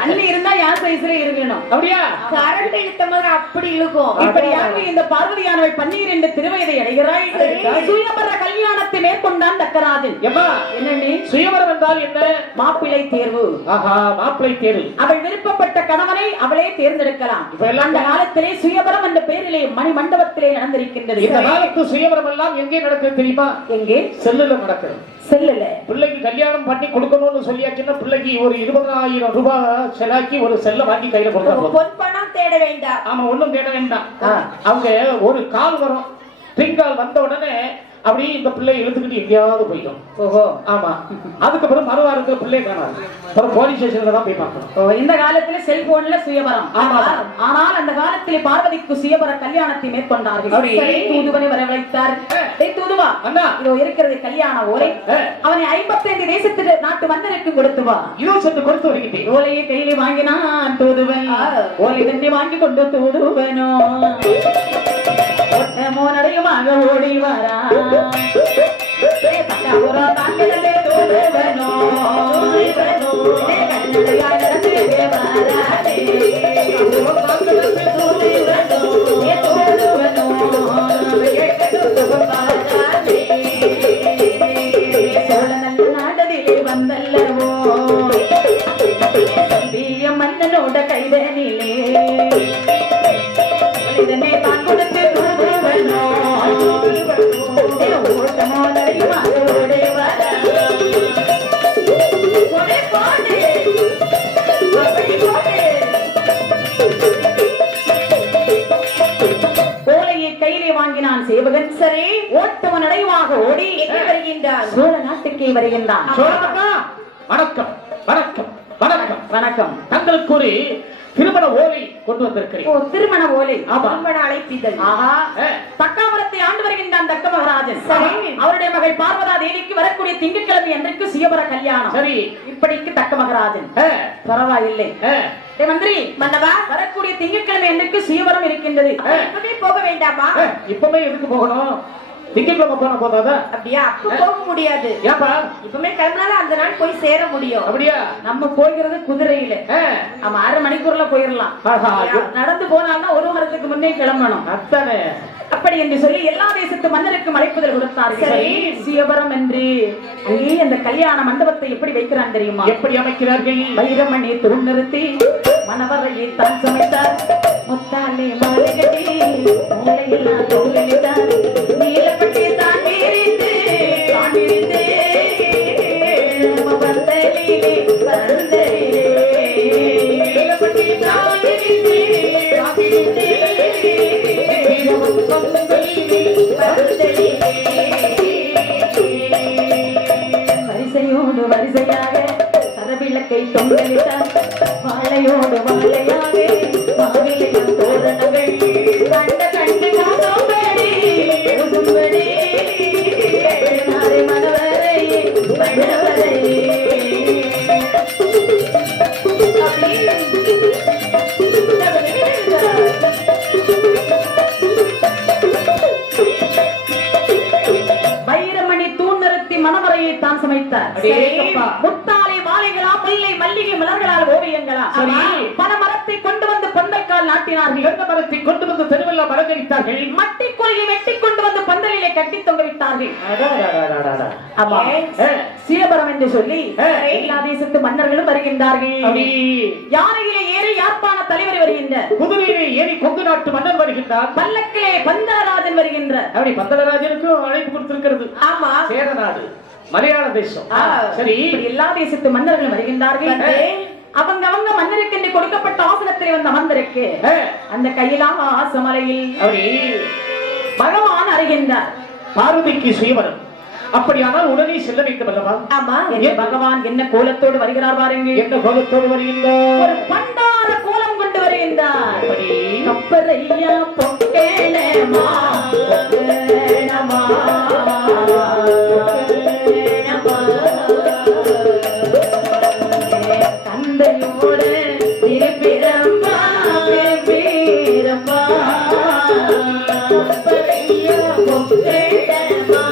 கண்ணு இருந்தா யார் சைஸ்ல இருக்கணும். அப்படியா? கரண்ட் இழுத்த மாதிரி அப்படி இழுக்கும். இப்படியாக இந்த பார்வதியானவள் 12 திருவயதை அடைகிறாள். சுயவர கல்யாணத்தை மேற்கொண்டான் தக்கராஜன். ஏம்மா, என்னடி சுயவரம் என்றால் என்ன? மாப்பிள்ளை தேர்வு. ஆஹா, மாப்பிள்ளை தேர்வு. அவள் விருப்பப்பட்ட கணவனை அவளே தேர்ந்தெடுக்கலாம். இப்ப எல்லாம் அந்த காலத்திலே சுயவரம் என்ற பெயரிலே மணி மண்டபத்திலே நடந்திருக்கின்றது. இந்த காலத்து சுயவரம் எல்லாம் எங்கே நடக்குது தெரியுமா? எங்கே? செல்லுல நடக்குது. செல்லுல பிள்ளைக்கு கல்யாணம் பண்ணி கொடுக்கணும்னு சொல்லியாச்சுன்னா பிள்ளைக்கு ஒரு 20,000 ரூபாய் செலாக்கி ஒரு செல்ல வாங்கி கையில கொடுத்தாங்க. பொன் பணம் தேட வேண்டாம். ஆமா, ஒண்ணும் தேட வேண்டாம். அவங்க ஒரு கால் வரும், ட்ரிங்கால் வந்த உடனே அப்படி இந்த பிள்ளை இழுத்துக்கிட்டு எங்கேயாவது போயிடும். ஓஹோ, ஆமா. அதுக்கப்புறம் மறுவாரத்துல பிள்ளை காணாது. அப்புறம் போலீஸ் ஸ்டேஷன்ல தான் போய் பார்க்கணும். இந்த காலத்துல செல்போன்ல சுயவரம். ஆமா. ஆனால் அந்த காலத்திலே பார்வதிக்கு சுயவர கல்யாணத்தை மேற்கொண்டார்கள். சரி. தூதுவனை வரவழைத்தார். தூதுவா, அண்ணா, இதோ இருக்கிறது கல்யாண ஓலை. அவனை 55 தேசத்து நாட்டு மன்னருக்கு கொடுத்து வா. இதோ சென்று கொடுத்து வருகின்றேன். ஓலையை கையில வாங்கினான் தூதுவன். ஓலை தண்ணி வாங்கி கொண்டு தூதுவனோ ஒட்டமோ நடையுமாக ஓடி வரா. நாடதிலே வந்தல்லவோ மன்னனோட கைதனிலே இதனை தான் கொடுத்து ஓலையை கையிலே வாங்கினான் சேவகன். சரி, ஓட்டவன் அடைவாக ஓடி வருகின்றான். சோழ நாட்டுக்கே வருகின்றான். வணக்கம் வணக்கம் வணக்கம் வணக்கம். தங்களுக்கு ஒரு திருமண ஓலை கொண்டு வந்திருக்கிறேன். ஓ, திருமண ஓலை. திருமண அழைப்பிதழ். ஆஹா, தக்காபுரத்தை ஆண்டு வருகின்றான் தக்க மகாராஜன். அவருடைய மகள் பார்வதா தேவிக்கு வரக்கூடிய திங்கட்கிழமை அன்றைக்கு சுயவர கல்யாணம். சரி, இப்படிக்கு தக்க மகாராஜன் பரவாயில்லை. மந்திரி மன்னவா, வரக்கூடிய திங்கட்கிழமை அன்றைக்கு சுயவரம் இருக்கின்றது. இப்பவே போக வேண்டாமா? இப்பவே எதுக்கு போகணும்? திங்கட்கிழமை போன போதாதா? அப்படியா? அப்ப போக முடியாது. ஏப்பா? இப்பமே கிளம்பினாலும் அந்த நாள் போய் சேர முடியும். அப்படியா? நம்ம போகிறது குதிரையில. நம்ம 1/2 மணிக்கூர்ல போயிடலாம். நடந்து போனால்னா 1 வாரத்துக்கு முன்னே கிளம்பணும். அத்தனை. அப்படி என்று சொல்லி எல்லா தேசத்து மன்னருக்கும் அழைப்புதல் கொடுத்தார்கள். சுயவரம் என்று அங்கே அந்த கல்யாண மண்டபத்தை எப்படி வைக்கிறான் தெரியுமா? எப்படி அமைக்கிறார்கள்? வைரமணி தூண் நிறுத்தி மணவரையை தான் சமைத்தார். முத்தாலே மாலை கட்டி மூளையெல்லாம் தோலிட்டார். நீலப்பட்டி தான் விரித்து வந்தலிலே வந்தலிலே நீலப்பட்டி தான் விரித்து வரிசையோடு வரிசையாக சரவிளக்கை தொங்கலிட்டார். வாழையோடு வாழையாக மாவிலையும் தோரணங்கள் கண்ட கண்டு காசோம்படி உசும்படி நாரை மனவரை மன்னவரை வைரமணி தூண் நிறுத்தி மணவரையை தான் சமைத்தார். முத்தாலை மாலைகளா முல்லை மல்லிகை மலர்களால் ஓவியங்களா சரி. பல மரத்தை கொண்டு வந்து பந்தல்கால் நாட்டினார்கள். எந்த மரத்தை கொண்டு வந்து தெருவெல்லாம் அலங்கரித்தார்கள். மட்டி கொலையை வெட்டி கொண்டு வந்து பந்தலிலே கட்டி தொங்க விட்டார்கள். ஆமா. சீரபரம் என்று சொல்லி எல்லா தேசத்து மன்னர்களும் வருகின்றார்கள். யானையிலே ஏறி யாழ்ப்பாண தலைவர் வருகின்றார். குதிரையிலே ஏறி கொங்கு நாட்டு மன்னர் வருகின்றார். பல்லக்கிலே பந்தலராஜன் வருகின்றார். அப்படி பந்தலராஜனுக்கும் அழைப்பு கொடுத்திருக்கிறது. ஆமா. சேர நாடு, மலையாள தேசம். சரி, இப்படி எல்லா தேசத்து மன்னர்களும் வருகின்றார்கள். அவங்க மன்னருக்கு என்று கொடுக்கப்பட்ட ஆசனத்தில் வந்து அமர்ந்திருக்கு. அந்த கையிலாம் ஆசமலையில் அப்படி பகவான் அறிகின்றார். பார்வதிக்கு சுயவரம். அப்படியானால் உடனே செல்ல வேண்டும் அல்லவா? ஆமா. பகவான் என்ன கோலத்தோடு வருகிறார் பாருங்க. என்ன கோலத்தோடு வருகின்றார்? ஒரு பண்டார கோலம் கொண்டு வருகின்றார். அப்படி கப்பரையா பொக்கேனமா பொக்கேனமா தந்தையோடு திருப்பிரம்பா திருப்பிரம்பா கப்பரையா பொக்கேனமா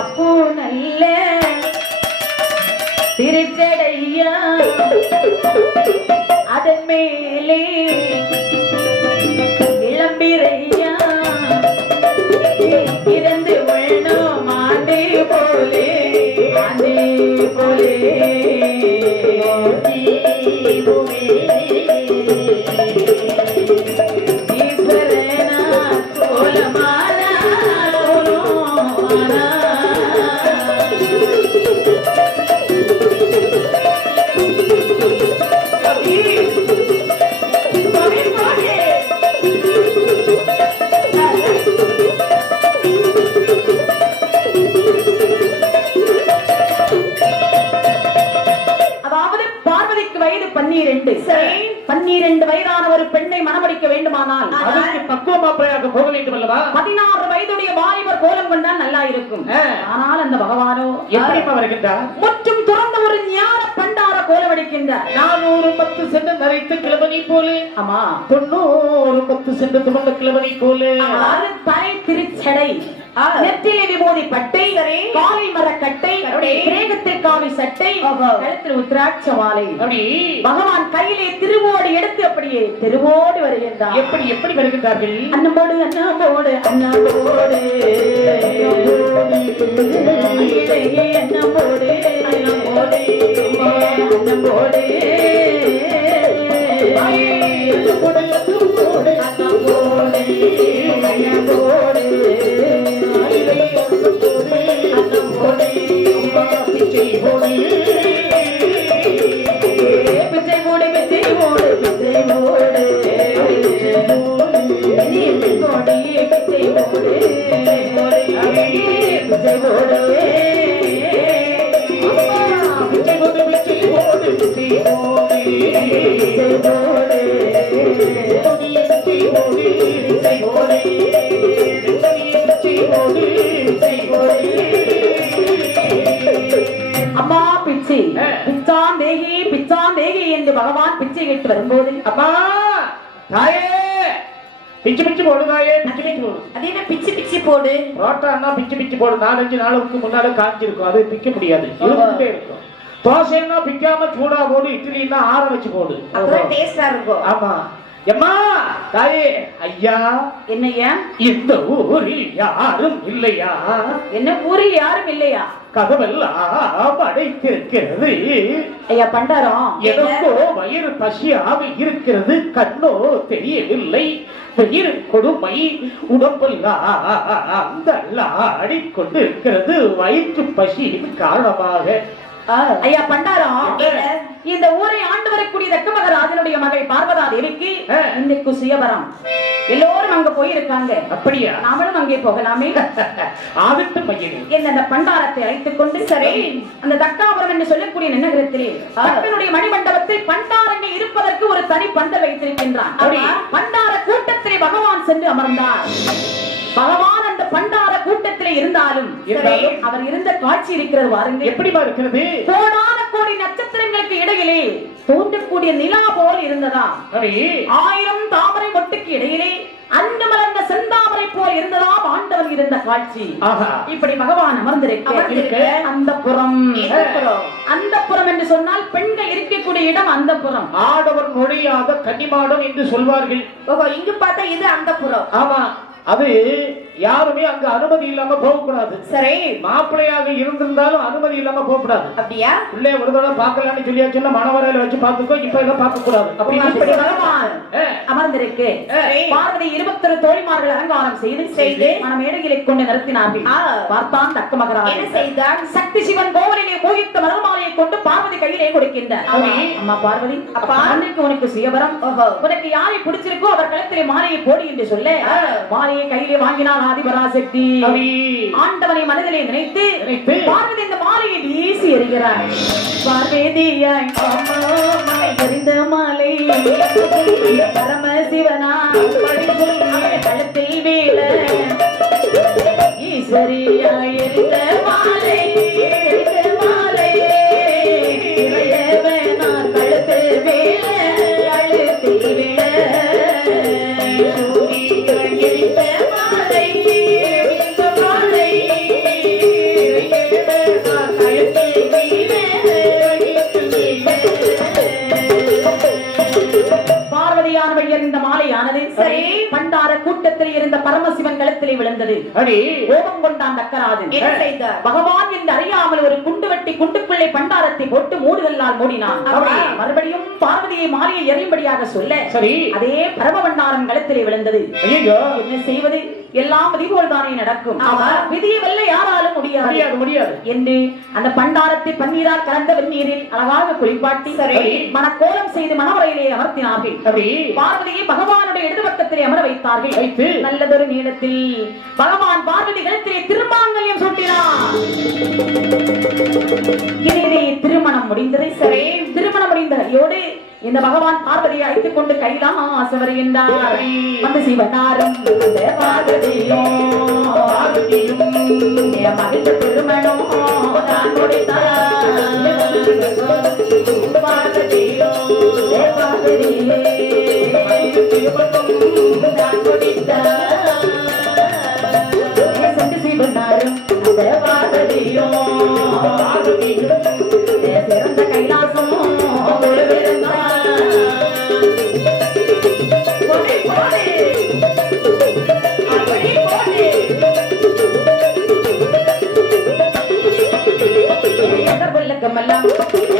அப்போ நல்ல திருச்சடையா அதன் மேலே இளம்பிரையா இறந்து வேணும் ஆண்டே போலே ஆண்டே போலே ஈஸ்வரனா கோலமானா கோலமானா அதாவது பார்வதிக்கு வயது 12. 12 வயதான ஒரு பெண்ணை மணமடிக்க வேண்டுமானால் அதற்கு பக்குவ மாப்பிளையாக போக வேண்டும் அல்லவா? 16 வயதுடைய வாலிபர் கோலம் கொண்டால் நல்லா இருக்கும். ஆனால் அந்த பகவானோ எப்படிப்பா வருகின்றார்? முற்றும் துறந்த ஒரு ஞான பண்டார கோலம் அடிக்கின்றார். 410 சென்று நரைத்த கிழவனை போலே. ஆமா. 90 சென்று துவண்ட கிழவனை போலே. அது தலை திருச்சடை, நெற்றிலே விபூதி பட்டை, காலை மரக்கட்டை, கிரேகத்தில் காவி சட்டை, கழுத்தில் உத்ராட்ச மாலை. அப்படி பகவான் கையிலே திருவோடு எடுத்து அப்படியே திருவோடு வருகின்றார். எப்படி எப்படி வருகின்றார்கள்? அன்னமோடு அன்னமோடு அன்னமோடு அன்னமோடு அன்னமோடு அன்னமோடு அம்மா பிச்சை பிச்சான் தேகி பிச்சான் தேகி என்று பகவான் பிச்சை கேட்டு வரும்போது அப்பா தாயே பிச்சு பிச்சு போடு தாயே, பிச்சு பிச்சு போடு. அது என்ன பிச்சு பிச்சு போடு? புரோட்டான்னா பிச்சு பிச்சு போடு. 4-5 நாளுக்கு முன்னால காஞ்சிருக்கும், அது பிக்க முடியாது, இருந்துட்டே இருக்கும். தோசைன்னா பிக்காம சூடா போடு, இட்லின்னா ஆற வச்சு போடு, அப்பதான் டேஸ்டா இருக்கும். ஆமா. எம்மா தாயே, ஐயா என்னையா இந்த ஊரில் யாரும் இல்லையா? என்ன ஊரில் யாரும் இல்லையா? கதவெல்லாம் அடைத்திருக்கிறது. ஐயா பண்டாரம், எனக்கோ வயிறு பசியாக இருக்கிறது, கண்ணோ தெரியவில்லை. வயிறு கொடுமை, உடம்பெல்லாம் அடிக்கொண்டு இருக்கிறது வயிற்று பசியின் காரணமாக. ஐயா பண்டாரம், இந்த ஊரை ஆண்டு வரக்கூடிய தக்கமகராஜனுடைய மகள் பார்வதா தேவிக்கு இன்னைக்கு சுயவரம். எல்லோரும் அங்க போயிருக்காங்க. அப்படியா? நாமளும் அங்கே போகலாமே. ஆதித்த மையனே, என்ன அந்த பண்டாரத்தை அழைத்துக் கொண்டு சரி அந்த தக்காபுரம் என்று சொல்லக்கூடிய நகரத்திலே தக்கனுடைய மணிமண்டபத்தில் பண்டாரங்கள் இருப்பதற்கு ஒரு தனி பந்தல் வைத்திருக்கின்றான். பண்டார கூட்டத்திலே பகவான் சென்று அமர்ந்தார். பகவான் அந்த பண்டார கூட்டத்திலே இருந்தாலும் அவர் இருந்த காட்சி இருக்கிறது பாருங்க. எப்படிமா இருக்கிறது? கோடான கோடி நட்சத்திரங்களுக்கு இடையிலே தோன்றக்கூடிய நிலா போல் இருந்ததா? 1000 தாமரை மொட்டுக்கு இடையிலே அன்று மலர்ந்த செந்தாமரை போல் இருந்ததா ஆண்டவன் இருந்த காட்சி. இப்படி பகவான் அமர்ந்திருக்க அந்த புறம் என்று சொன்னால் பெண்கள் இருக்கக்கூடிய இடம் அந்த புறம். ஆடவர் நுழையாத கன்னிமாடம் என்று சொல்வார்கள். இங்கு பார்த்தா இது அந்த புறம். ஆமா, அது யாருமே அங்க அனுமதி இல்லாம போகக்கூடாது. சரி, மாப்பிள்ளையாக இருந்திருந்தாலும் அனுமதி இல்லாம போகக்கூடாது. அப்படியா? உள்ளே ஒரு தடவை பார்க்கலாம்னு சொல்லியாச்சுன்னா மணவரையில வச்சு பார்த்துக்கோ, இப்ப எல்லாம் பார்க்க கூடாது. அப்படி அமர்ந்திருக்கு பார்வதி 21 தோழிமார்கள் அலங்காரம் செய்து மனமேடைகளை கொண்டு நிறுத்தினார்கள். பார்த்தான் தக்க மகராஜன் என்ன செய்தார்? சக்தி சிவன் கோவிலிலே பூஜித்த மலர் மாலையை கொண்டு பார்வதி கையிலே கொடுக்கின்றார். அம்மா பார்வதி, அப்பா அன்னைக்கு உனக்கு சுயவரம், உனக்கு யாரை பிடிச்சிருக்கோ அவர் கழுத்திலே மாலையை போடி என்று சொல்ல மாலையை கையிலே வாங்கினார் ஆதிபராசக்தி. ஆண்டவனை மனதிலே நினைத்து பார்வதி இந்த மாலையை வீசி எறிகிறார். பார்வதியாய் எறிந்த மாலை பரமசிவனா கழுத்தில் வீழ ஈஸ்வரியாய் எறிந்த மாலை கழுத்தில் வீழ கழுத்தில் வீழ இந்த மாலையானது பண்டார கூட்டத்தில் இருந்த பரமசிவன் கழுத்திலே விழுந்தது. கோபம் கொண்டான் தக்கராஜன். பகவான் என்று அறியாமல் ஒரு குண்டு வெட்டி குண்டுக்குள்ளே பண்டாரத்தை போட்டு மூடுதலால் மூடினான். மறுபடியும் பார்வதியை மாலையை எறியும்படியாக சொல்ல அதே பரமபண்டாரம் கழுத்திலே விழுந்தது. என்ன செய்வது? எல்லாம் விதிபோல்தானே நடக்கும். விதியை வெல்ல யாராலும் முடியாது என்று அந்த பண்டாரத்தை பன்னீரால் கலந்த வெந்நீரில் அழகாக குளிப்பாட்டி மனக்கோலம் செய்து மணவரையிலே அமர்த்தினார்கள். பார்வதியை பகவானுடைய இடது பக்கத்திலே அமர வைத்தார்கள். நல்லதொரு நீளத்தில் பகவான் பார்வதி கழுத்திலே திருமாங்கல்யம் சூட்டினார். இனிதே திருமணம் முடிந்ததை திருமணம் முடிந்ததையோடு இந்த பகவான் பார்வதியை அழைத்துக் கொண்டு கைலாசம் வருகின்றார். வந்து சிவனாரும் மகிழ்ந்த திருமணம் தான் முடித்தார். சிவனாரும் சிறந்த கைலாசம்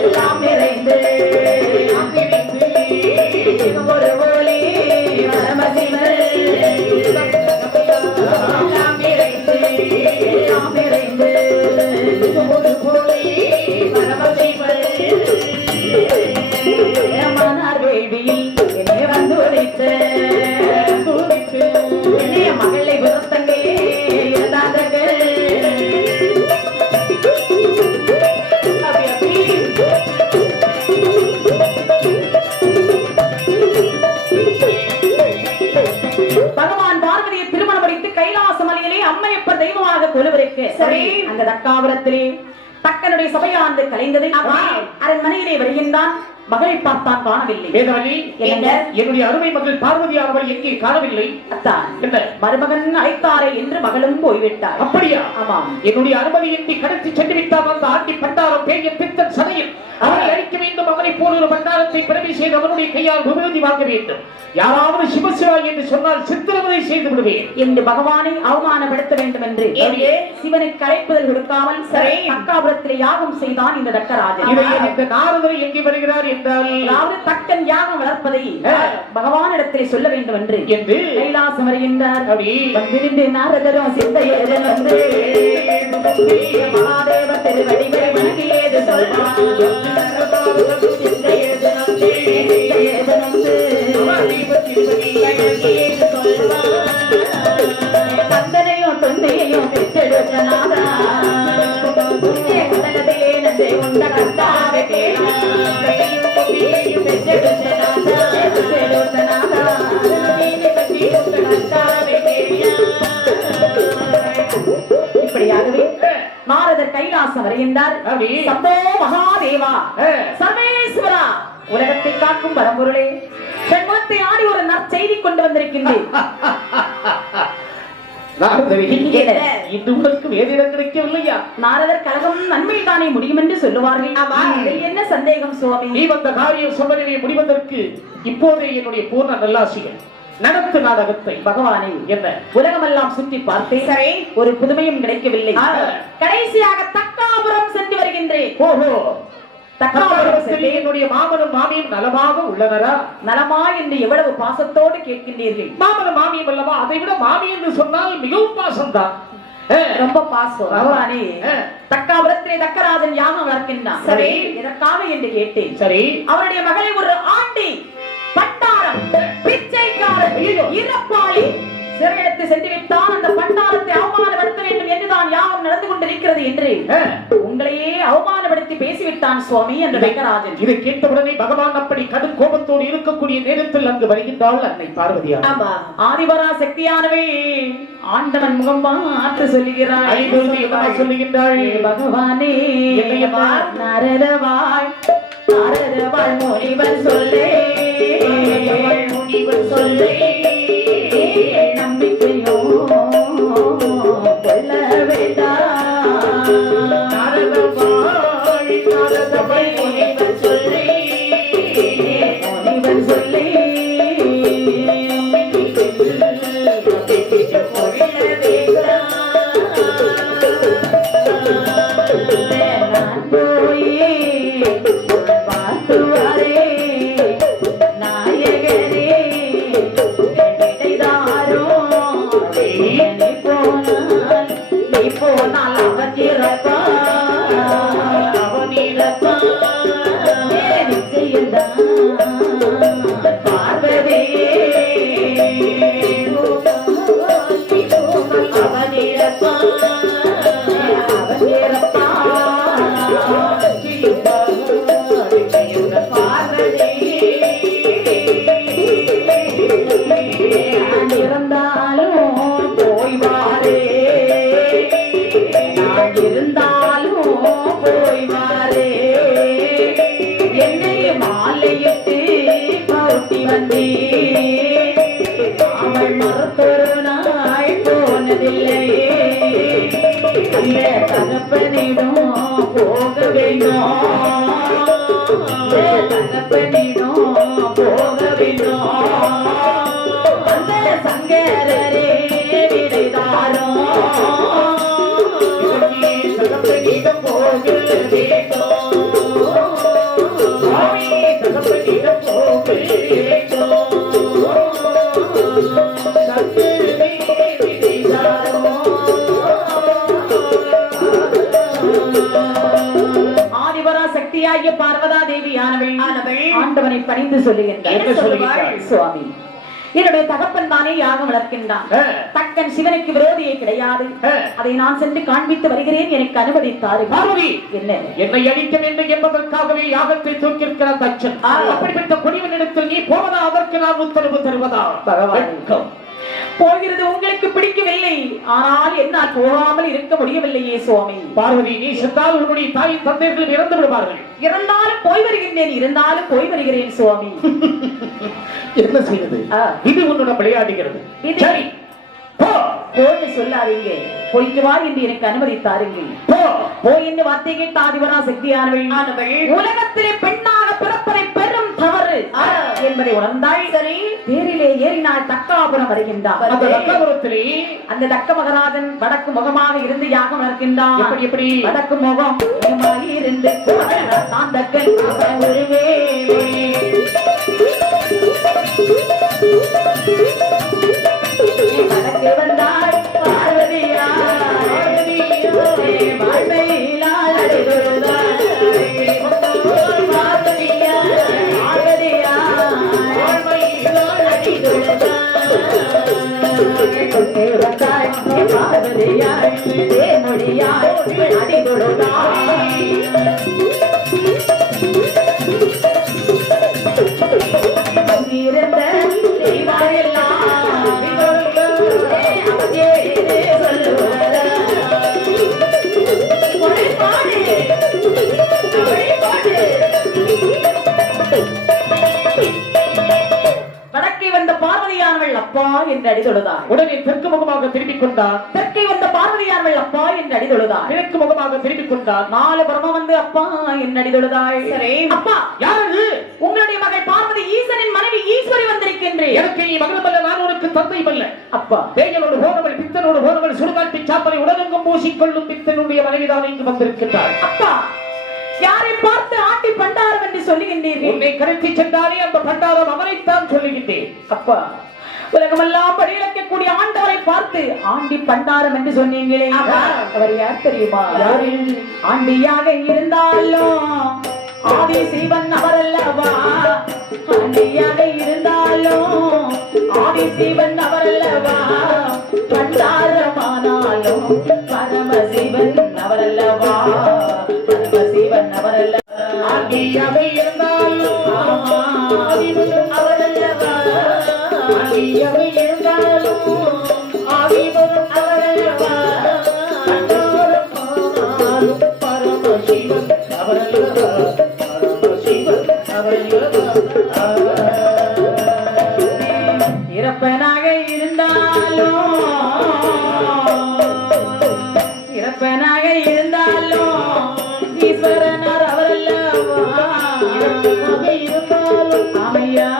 எல்லாம் நிறைந்து ஒரு ஒளி பரமசிவன் எல்லாம் நிறைந்து ஒரு ஒளி பரமசிவன் மனார் வேள்வியில் என்னை வந்து உரைத்த மகளை விருத்தங்கே இருந்தார்கள். அந்த தக்காபுரத்திலே தக்கனுடைய சபையாண்டு கலைந்தது. அரண்மனையிலே வருகின்றான். மகளை பார்த்தான், காணவில்லை. வேதவல்லி, என்னுடைய அருமை மகள் பார்வதியானவள் எங்கே காணவில்லை? மருமகன் அழைத்தாரே என்று மகளும் போய்விட்டார். அப்படியா? ஆமாம். என்னுடைய அனுமதியின்றி கடத்தி சென்று விட்டார். அந்த ஆண்டி பண்டாரம் பெரிய பித்தன் சதையில் அவரை அழிக்க வேண்டும். அவனை போல ஒரு பண்டாரத்தை பிறவி செய்து அவனுடைய கையால் விபூதி வாங்க வேண்டும். யாராவது சிவசிவா என்று சொன்னால் சித்திரவதை செய்து விடுவேன் என்று பகவானை அவமானப்படுத்த வேண்டும் என்று சிவனுக்கு அழைப்புதல் கொடுக்காமல் தக்காபுரத்திலே யாகம் செய்தான் இந்த தக்கராஜன். இந்த நாரதர் எங்கே வருகிறார் என்றால் தக்கன் யாகம் வளர்ப்பதை பகவானிடத்திலே சொல்ல வேண்டும் என்று கைலாசம் வருகின்றார். வந்திருந்து நாரதரும் சிந்தையேதன் வந்து மகாதேவ திருவடிகளை வணங்கியது சொல்வார். தந்தனையும் தொந்தையையும் பெற்றெடுத்த நாதா உலகத்திலே நன்றி உண்ட கர்த்தாவே வருகின்றார். அப்படி. சம்போ மகாதேவா, சர்வேஸ்வரா, உலகத்தை காக்கும் பரம்பொருளே, செண்முகத்தை ஆடி ஒரு நற்செய்தி கொண்டு வந்திருக்கின்றேன். இன்று உங்களுக்கு வேதிடம் கிடைக்கவில்லையா? நாரதர் கழகம் நன்மையில் தானே முடியும் என்று சொல்லுவார்கள். இதில் என்ன சந்தேகம் சுவாமி? நீ வந்த காரியம் சொன்னதை முடிவதற்கு இப்போதே என்னுடைய பூர்ண நல்லாசிகள். நடத்து நாடகத்தை பகவானே, என்ன உலகமெல்லாம் சுற்றி பார்த்தேன். சரி, ஒரு புதுமையும் கிடைக்கவில்லை. கடைசியாக தக்காபுரம் சென்று வருகின்றேன். ஓஹோ, தக்காபுரம் சென்று என்னுடைய மாமனும் மாமியும் நலமாக உள்ளனரா? நலமா என்று எவ்வளவு பாசத்தோடு கேட்கின்றீர்கள். மாமனும் மாமியும் அல்லவா? அதை விட மாமி என்று சொன்னால் மிகவும் பாசம்தான். ரொம்ப பாசம். பகவானே, தக்காபுரத்திலே தக்கராஜன் யாகம் வளர்க்கின்றான். சரி, இதற்காக என்று கேட்டேன். சரி, அவருடைய மகளை ஒரு ஆண்டி பண்டாரம் பிச்சைக்காரன் இறப்பாளி சிறையிடத்து சென்று விட்டான். அந்த பண்டாரத்தை அவமானப்படுத்த வேண்டும் என்றுதான் யாகம் நடந்து கொண்டிருக்கிறது என்று உங்களையே அவமானப்படுத்தி பேசிவிட்டான் சுவாமி என்ற தக்கராஜன். இதை கேட்டவுடனே பகவான் அப்படி கடும் கோபத்தோடு இருக்கக்கூடிய நேரத்தில் அங்கு வருகின்றாள் அன்னை பார்வதியா. ஆதிபரா சக்தியானவே ஆண்டவன் முகம் பார்த்து சொல்லுகிறாள். சொல்லுகின்றாள், பகவானே, நாரதவாய் நாரதவாய் முனிவர் சொல்லே, முனிவர் சொல்லே, நம்பிக்கையோ கொள்ள வேண்டாம். நாரதவாய் நாரதவாய் முனிவர் சொல்லே, முனிவர் சொல்லே, தகப்பனிடம் போக வேண்டும், தகப்பனிடம் போக வேண்டும். அந்த சங்கரரே விடைதாரோ, தகப்பனிடம் போக வேண்டும், தகப்பனிடம் போக வேண்டும். பார்வதா தேவி ஆண்டவனை பணிந்து சொல்லுகின்றார். சுவாமி, என்னுடைய தகப்பன் தானே யாகம் வளர்க்கின்றான். தக்கன் சிவனுக்கு விரோதியே கிடையாது. அதை நான் சென்று காண்பித்து வருகிறேன், எனக்கு அனுமதித்தாரு. என்ன என்னை அழிக்க வேண்டும் என்பதற்காகவே யாகத்தை தூக்கியிருக்கிறார் தச்சன். அப்படிப்பட்ட குடிவனிடத்தில் நீ போவதா? அதற்கு நான் உத்தரவு தருவதா? பகவான், போகிறது உங்களுக்கு பிடிக்கவில்லை, ஆனால் என்னால் போகாமல் இருக்க முடியவில்லையே சுவாமி. பார்வதி, நீ சென்றால் உன்னுடைய தாய் தந்தையர்கள் இறந்து விடுவார்கள். இறந்தாலும் போய் வருகின்றேன், இருந்தாலும் போய் வருகிறேன் சுவாமி. என்ன செய்வது? இது உன்னுடன் விளையாடுகிறது. சரி, போன்னு சொல்லாதீங்க, போய்க்கு வா என்று எனக்கு அனுமதித்தாருங்கள். போய் என்று வார்த்தை கேட்ட ஆதிபரா சக்தியானவள் உலகத்திலே பெண்ணாக பிறப்பதை பெரும் தவறு என்பதை உணர்ந்தாள். சரி, தேரிலே ஏறினாள். தக்காபுரம் வருகின்றார். அந்த தக்க மகராஜன் வடக்கு முகமாக இருந்து யாகம் வளர்க்கின்றான். எப்படி எப்படி வடக்கு முகம் இருந்து தான் தக்கன் வடக்கு வந்தாள் பார்வதியா, வாழ்வையிலாள் அடிகொடுதாள் பார்வதியா, பார்வதியா வாழ்வையிலாள் அடிகொடுதாள் பார்வதியாள் தேமொழியாள் அடிகொடுதாள். அங்கிருந்த தெய்வாயெல்லாம் சொல்லுவார் அப்பா என்று அடி தொழுதார். உடனே தெற்கு முகமாக திரும்பிக் கொண்டார். தெற்கே வந்த பார்வதியார்கள் அப்பா என்று அடி தொழுதார். கிழக்கு முகமாக திரும்பிக் கொண்டார். 4 புறமும் வந்து அப்பா என்று அடி தொழுதாள். சரி. அப்பா, யாரு? உங்களுடைய மகள் பார்வதி, ஈசனின் மனைவி ஈஸ்வரி வந்திருக்கின்றேன். எனக்கு நீ மகளமல்ல, நான் உனக்கு தந்தையமல்ல. அப்பா, தேயலோடு போனவள், பித்தனோடு போனவள், சுடுகாட்டி சாப்பலை உடலெங்கும் பூசிக்கொள்ளும் பித்தனுடைய மனைவிதான் இங்கு வந்திருக்கின்றாள். அப்பா, யாரை பார்த்து ஆண்டி பண்டாரம் என்று சொல்லுகின்றீர்கள்? உன்னை கடத்தி சென்றாரே அந்த பண்டாரம் அவனைத்தான் சொல்லுகின்றேன். அப்பா, உலகமெல்லாம் படியிழக்கக்கூடிய ஆண்டவரை பார்த்து ஆண்டி பண்டாரம் என்று சொன்னீங்களே, அவர் யார் தெரியுமா? ஆண்டியாக இருந்தாலும் ஆதி சிவன் அவரல்லவா? ஆண்டியாக இருந்தாலும் ஆதி சிவன் அவரல்லவா? பண்டாரமானாலும் பரமசிவன் அவரல்லவா? பரமசிவன் அவரல்லவா? ஆண்டியாக இருந்தாலும் அவரல்லவா? ஆண்டியாக இருந்தாலும் ஆதிவரும் அவரல்லவா? பண்டாரமானாலும் பரமசிவன் அவரல்லவா? பரமசிவன் அவரல்லவா? இறப்பனாக இருந்தாலும் இறப்பனாக இருந்தாலும் ஈஸ்வரனார் அவரல்லவா? ஆமையா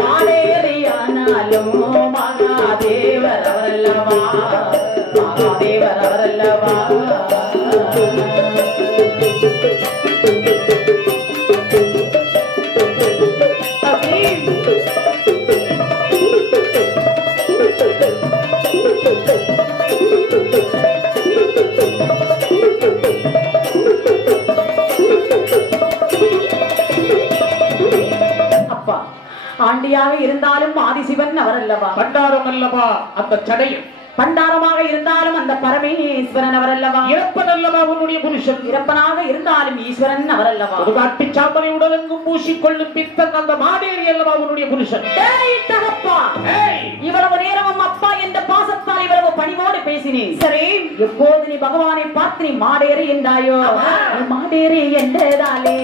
மாடேறியானாலும் மகாதேவர் அவரல்லவா? மகாதேவர் அவரல்லவா? அப்பா, ஆண்டியாக இருந்தாலும் ஆதிசிவன் அவரல்லவா? பண்டாரம் அல்லவா அந்த சடையும்? பண்டாரமாக இருந்தாலும் அந்த பரமேஸ்வரன் அவரல்லவா? இறப்பன் அல்லவா உன்னுடைய புருஷன்? இறப்பனாக இருந்தாலும் ஈஸ்வரன் அவரல்லவா? ஒரு காட்டி சாம்பலை உடலெங்கும் பூசிக்கொள்ளும் பித்தன் அந்த மாடேறி அல்லவா உன்னுடைய புருஷன்? டேய் தகப்பா, ஏய், இவ்வளவு நேரமும் அப்பா என்ற பாசத்தால் இவ்வளவு பணிவோடு பேசினேன். சரி, எப்போது நீ பகவானை பார்த்து நீ மாடேறி என்றாயோ, நீ மாடேறி என்றதாலே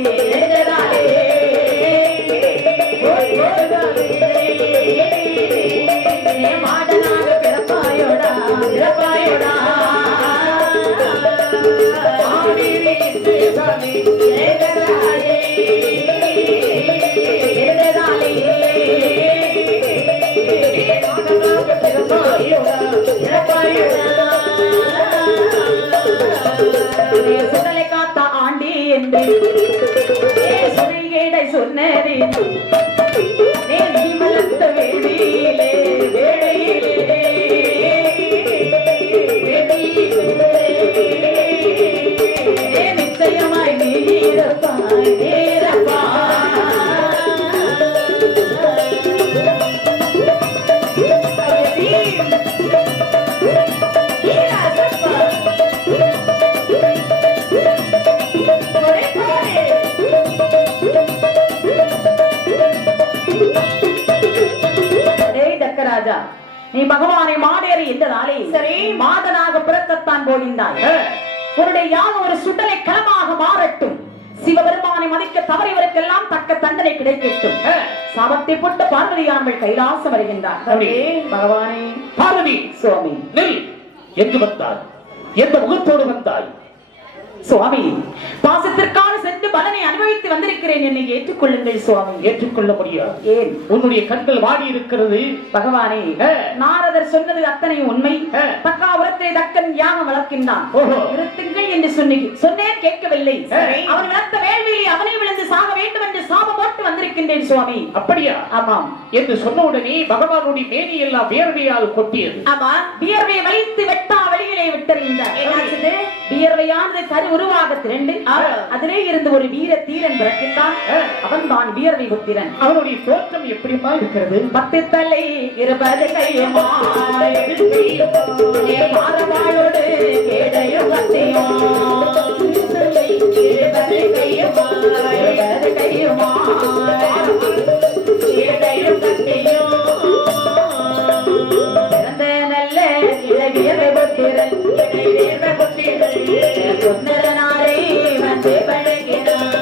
மாடனாக பிறப்பாயோடா பிறப்பாயோடா மாடேறி என்றேதானே மாடனாக பிறப்பாயோடா சுடலை காத்த ஆண்டி என்று சுழிகேடை சொன்னதே நீ மலர்ந்த வேடியிலே நிச்சயமாய் நீரப்பாய் நீரப்பா ராஜா, நீ பகவானை மாடேறி என்றதாலே சரி மாதனாக பிறக்கத்தான் போகின்றாய். உன்னுடைய யாகம் ஒரு சுடலை களமாக மாறட்டும். சிவபெருமானை மதிக்க தவறியவருக்கெல்லாம் தக்க தண்டனை கிடைக்கட்டும். சாபத்தை போட்ட பார்வதியானவள் கைலாசம் வருகின்றார். பகவானே பார்வதி, சுவாமி நெல் எங்கு வந்தாய்? எந்த முகத்தோடு வந்தாய்? சுவாமி, பாசத்திற்காக சென்று பலனை அனுபவித்து வந்திருக்கிறேன், என்னை ஏற்றுக்கொள்ளுங்கள் சுவாமி. ஏற்றுக்கொள்ள முடியாது. ஏன்? உன்னுடைய கண்கள் வாடி இருக்கிறது. பகவானே, நாரதர் சொன்னது அத்தனை உண்மை. தக்காபுரத்தை தக்கன் யாகம் வளர்க்கின்றான். நிறுத்துங்கள் என்று சொன்னேன், கேட்கவில்லை. அவன் வளர்த்த வேள்வியை அவனை விழுந்து சாக வேண்டும் என்று சாபம் போட்டு வந்திருக்கின்றேன் சுவாமி. அப்படியா? ஆமாம் என்று சொன்ன உடனே பகவானுடைய மேனி எல்லாம் வியர்வையால் கொட்டியது. ஆமா, வியர்வை வைத்து வெட்டா வெளியிலே விட்டறிந்தார். வியர்வையானது கரு உருவாக திரண்டு அதிலே இருந்து ஒரு வீர தீரன் பிறக்கின்றான். அவன் தான் வியர்வை புத்திரன். அவனுடைய தோற்றம் எப்படிமா இருக்கிறது? 10 தலை 20 கையுமாய் மாறவாளோடு கேடையும் கத்தியும் 20 கையுமாய் கேடையும் கத்தியும் பிறந்த நல்ல இளவியர்வை புத்திரன் சுந்தரனாரை வந்து பழகினான்.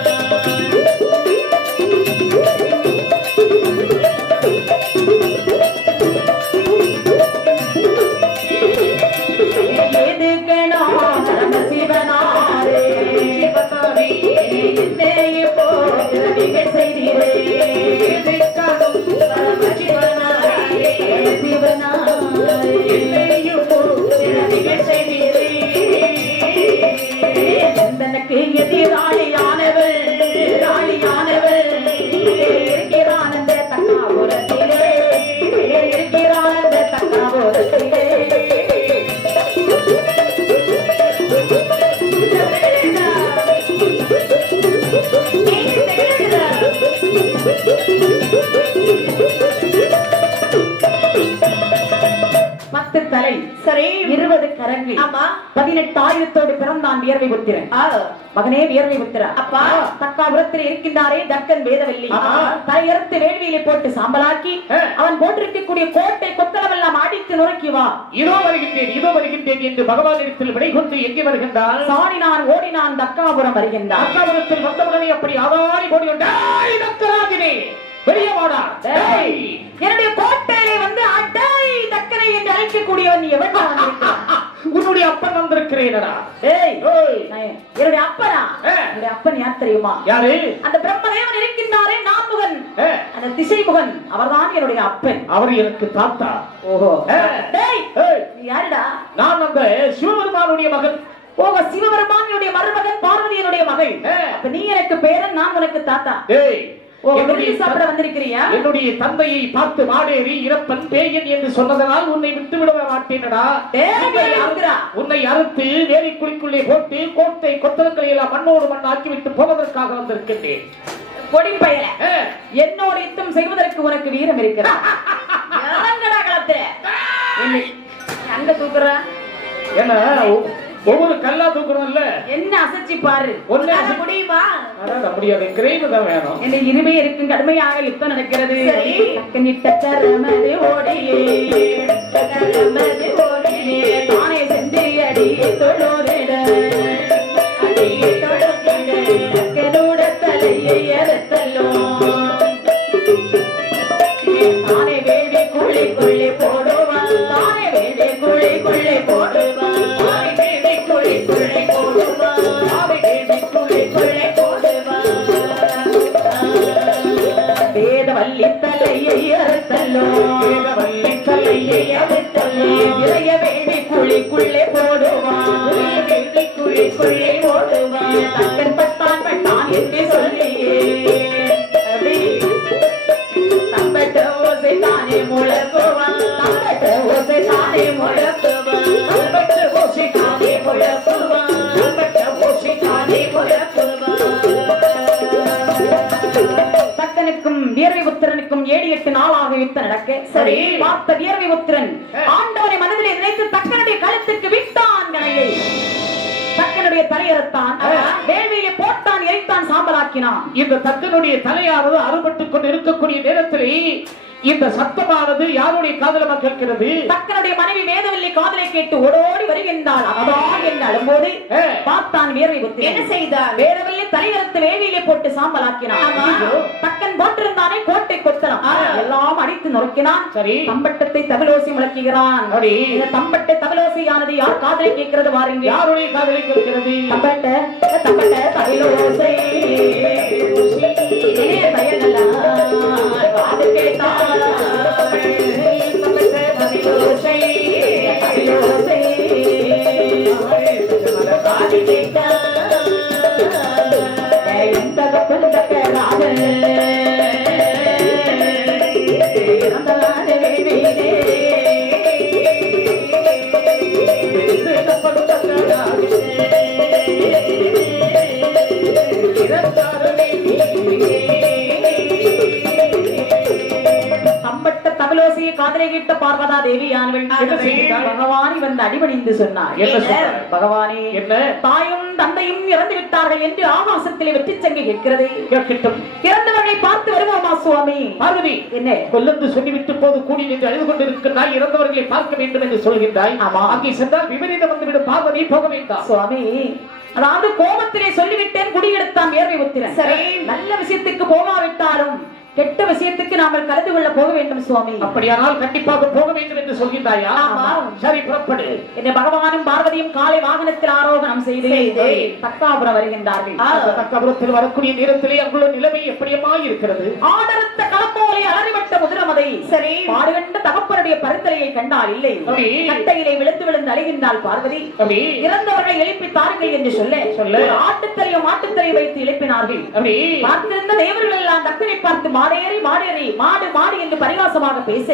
வியர்வை புத்திரன். மகனே வியர்வை புத்திரா, அப்பா. தக்காபுரத்தில் இருக்கின்றாரே தக்கன் வேதவல்லி, ஆமா. தலையறுத்து வேள்வியிலே போட்டு சாம்பலாக்கி அவன் போட்டிருக்கக்கூடிய கோட்டை கொத்தளமெல்லாம் அடித்து நுறுக்கி வா. இதோ வருகின்றேன் என்று பகவானிடத்தில் விடை கொண்டு எங்கே வருகின்றான்? சாடினான் ஓடினான் தக்காபுரம் வருகின்றான். அக்காபுரத்தில் வந்தவுடனே அப்படி ஆதாரி போடி தக்கராஜினே வெளியே வாடா. டேய், என்னுடைய கோட்டையிலே வந்து அடை தக்கனை என்று அழைக்கக்கூடியவன் நீ எவன் உன்னுடைய அப்பன் வந்திருக்கிறேனடா. ஏய், ஏய், என்னுடைய அப்பனா? ஆ. என்னுடைய அப்பன் யார் தெரியுமா? யாரு? அந்த பிரம்மதேவன் இருக்கின்றாரே நான்முகன், ஆ. அந்த திசைமுகன், அவர்தான் என்னுடைய அப்பன். அவர் எனக்கு தாத்தா. ஓஹோ. ஆ. டேய், ஏய், நீ யாருடா? நான் அந்த சிவபெருமானுடைய மகன். ஓஹோ, சிவபெருமானுடைய மருமகன், பார்வதியினுடைய மகள். ஆ. அப்ப நீ எனக்கு பேரன், நான் உனக்கு தாத்தா. ஏய், ஓ, விருந்து சாப்பிட வந்திருக்கிறியா? என்னுடைய தந்தையை பார்த்து மாடேறி இறப்பன் பேயன் என்று சொன்னதனால் உன்னை விட்டு விட மாட்டேனடா. உன்னை அறுத்து வேலிக்குழிக்குள்ளே போட்டு கோட்டை கொத்தளங்களை எல்லாம் மண்ணோடு மண்ணாக்கி விட்டு போவதற்காக வந்திருக்கின்றேன். கொடிப்பயல, என்னோட யுத்தம் செய்வதற்கு உனக்கு வீரம் இருக்கிறது. இறங்கடா களத்துல. என்னை அங்க தூக்குற என்ன ஒவ்வொரு கல்லா தூக்கணும்ல? என்ன அசைச்சு பாரு. ஒண்ணு முடியுமா? முடியாது, கிரேவு தான் வேணும். என்ன இனிமே இருக்கும், கடுமையாக யுத்தம் நடக்கிறது. கண்ணிட்ட கரமது ஓடியே, கரமது ஓடியே, தானே சென்று அடி தொழுதிட, அடி தொழுதிட, கக்கனோட தலையை அறுத்தல்லோ, தானே வேடி குழி குழி போடுவான், தானே வேடி குழி குழி போடுவான், வேதவல்லி தலையை அறுத்தல்லோ, வேதவல்லி தலையை அறுத்தல்லோ, விரைய வேடி குழிக்குள்ளே போடுவான், வேடி குழிக்குள்ளே போடுவான், தக்கன் பட்டான் பட்டான் என்று சொல்லியே, தம்பட்ட ஓசை தானே முழக்குவான், தம்பட்ட ஓசை தானே முழக்குவான், தம்பட்ட ஓசை தானே முழக்குவான், தம்பட்ட ஓசை தானே முழக்குவான். தக்கனுக்கும் வியர்வை புத்திரனுக்கும் 7-8 நாளாக யுத்தம் நடக்க, சரி பார்த்த வியர்வை புத்திரன் ஆண்டவனை மனதிலே நினைத்து தக்கனுடைய கழுத்துக்கு விட்டான் கணையை. தக்கனுடைய தலையறுத்தான், வேள்வியிலே போட்டான், எரித்தான், சாம்பலாக்கினான். இந்த தக்கனுடைய தலையானது அறுபட்டுக் கொண்டு இருக்கக்கூடிய நேரத்திலே இந்த சத்தமானது யாருடைய காதலமா கேட்கிறது? தக்கனுடைய மனைவி வேதவல்லி காதலை கேட்டு ஓடோடி வருகின்றாள். அவதான் என்று அழும்போது பார்த்தான் வியர்வை புத்திரன். என்ன செய்தார்? வேதவல்லி தலையறுத்து வேள்வியிலே போட்டு சாம்பலாக்கினான். தக்கன் போட்டிருந்தானே கோட்டை கொத்தளம் எல்லாம் அடித்து நொறுக்கினான். சரி, தம்பட்டத்தை தவலோசி முழக்குகிறான். இந்த தம்பட்ட தவலோசையானது யார் காதலை கேட்கிறது வாருங்க. யாருடைய காதலை கேட்கிறது? தம்பட்ட தம்பட்ட தவலோசை காது கேட்டால் தம்பட்ட தவலோசை தவலோசை காது கேட்டால் எந்த கப்பல் தக்கராக இறந்தலான வேலையிலே கப்பல் தக்கராக தம்பட்ட தவலோசையை காதலை கேட்ட பார்வதா தேவியானவள் பகவானை வந்து அடிபணிந்து சொன்னார். என்ன சொன்னார்? பகவானே, என்ன? தாயும் தந்தையும் இறந்து விட்டார்கள் என்று ஆகாசத்திலே வெற்றி சங்கை கேட்கிறது. கேட்கட்டும். இறந்தவர்களை பார்த்து வருவோமா சுவாமி? பார்வதி, என்ன கொல்லந்து சொல்லிவிட்டு போது கூடி நின்று அழுது கொண்டிருக்கிறாய், இறந்தவர்களை பார்க்க வேண்டும் என்று சொல்கின்றாய். ஆமா. அங்கே சென்றால் விபரீதம் வந்துவிடும். பார்வதி, போக வேண்டாம். சுவாமி, அதாவது கோபத்திலே சொல்லிவிட்டேன், குடியெடுத்தான் வியர்வை புத்திரன். சரி, நல்ல விஷயத்துக்கு போகாவிட்டாலும் கெட்ட விஷயத்துக்கு நாங்கள் கலந்து கொள்ள போக வேண்டும் சுவாமி. அப்படியானால் கண்டிப்பாக போக வேண்டும் என்று சொல்கின்றாயா? ஆமா. சரி, புறப்படு. என்ன பகவானும் பார்வதியும் காலை வாகனத்தில் ஆரோகணம் செய்து தக்காபுரம் வருகின்றார்கள். தக்காபுரத்தில் வரக்கூடிய நேரத்திலே அங்குள்ள நிலைமை எப்படியமாய் இருக்கிறது? ஆடரத்த களப்போலை அலறிவட்ட முதிரமதை சரி பாடுகண்ட தகப்பனுடைய பரிந்துரையை கண்டால் இல்லை, கட்டையிலே விழுந்து விழுந்து அழுகின்றாள் பார்வதி. இறந்தவர்களை எழுப்பி தாருங்கள் என்று சொல்ல ஆட்டுத்தலையோ மாட்டுத்தலையை வைத்து எழுப்பினார்கள். பார்த்திருந்த தேவர்கள் எல்லாம் தக்கனை பார்த்து மாடேறி மாடேறி மாடு மாடு என்று பரிகாசமாக பேச,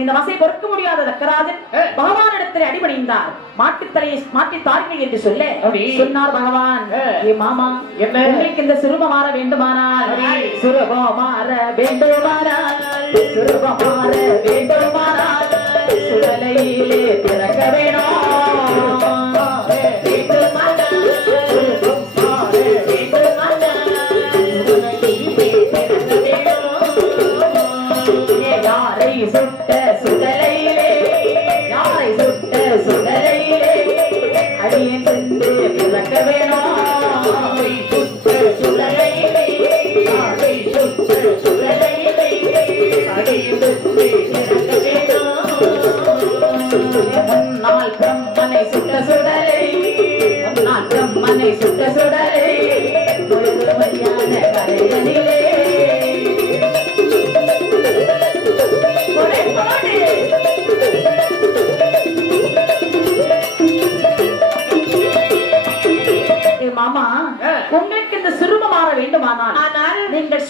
இந்த வசை பொறுக்க முடியாத தக்கராஜன் பகவானிடத்தில் அடிபணிந்தார். மாட்டுத்தலையை மாட்டி தாருங்கள் என்று சொன்னார் பகவான். ஏ மாமா, என்ன உங்களுக்கு இந்த சுரூபம் மாற வேண்டுமானால், சுரூபம் மாற வேண்டுமானால், சுரூபம் மாற வேண்டுமானால் சுடலையிலே பிறக்க வேணும்.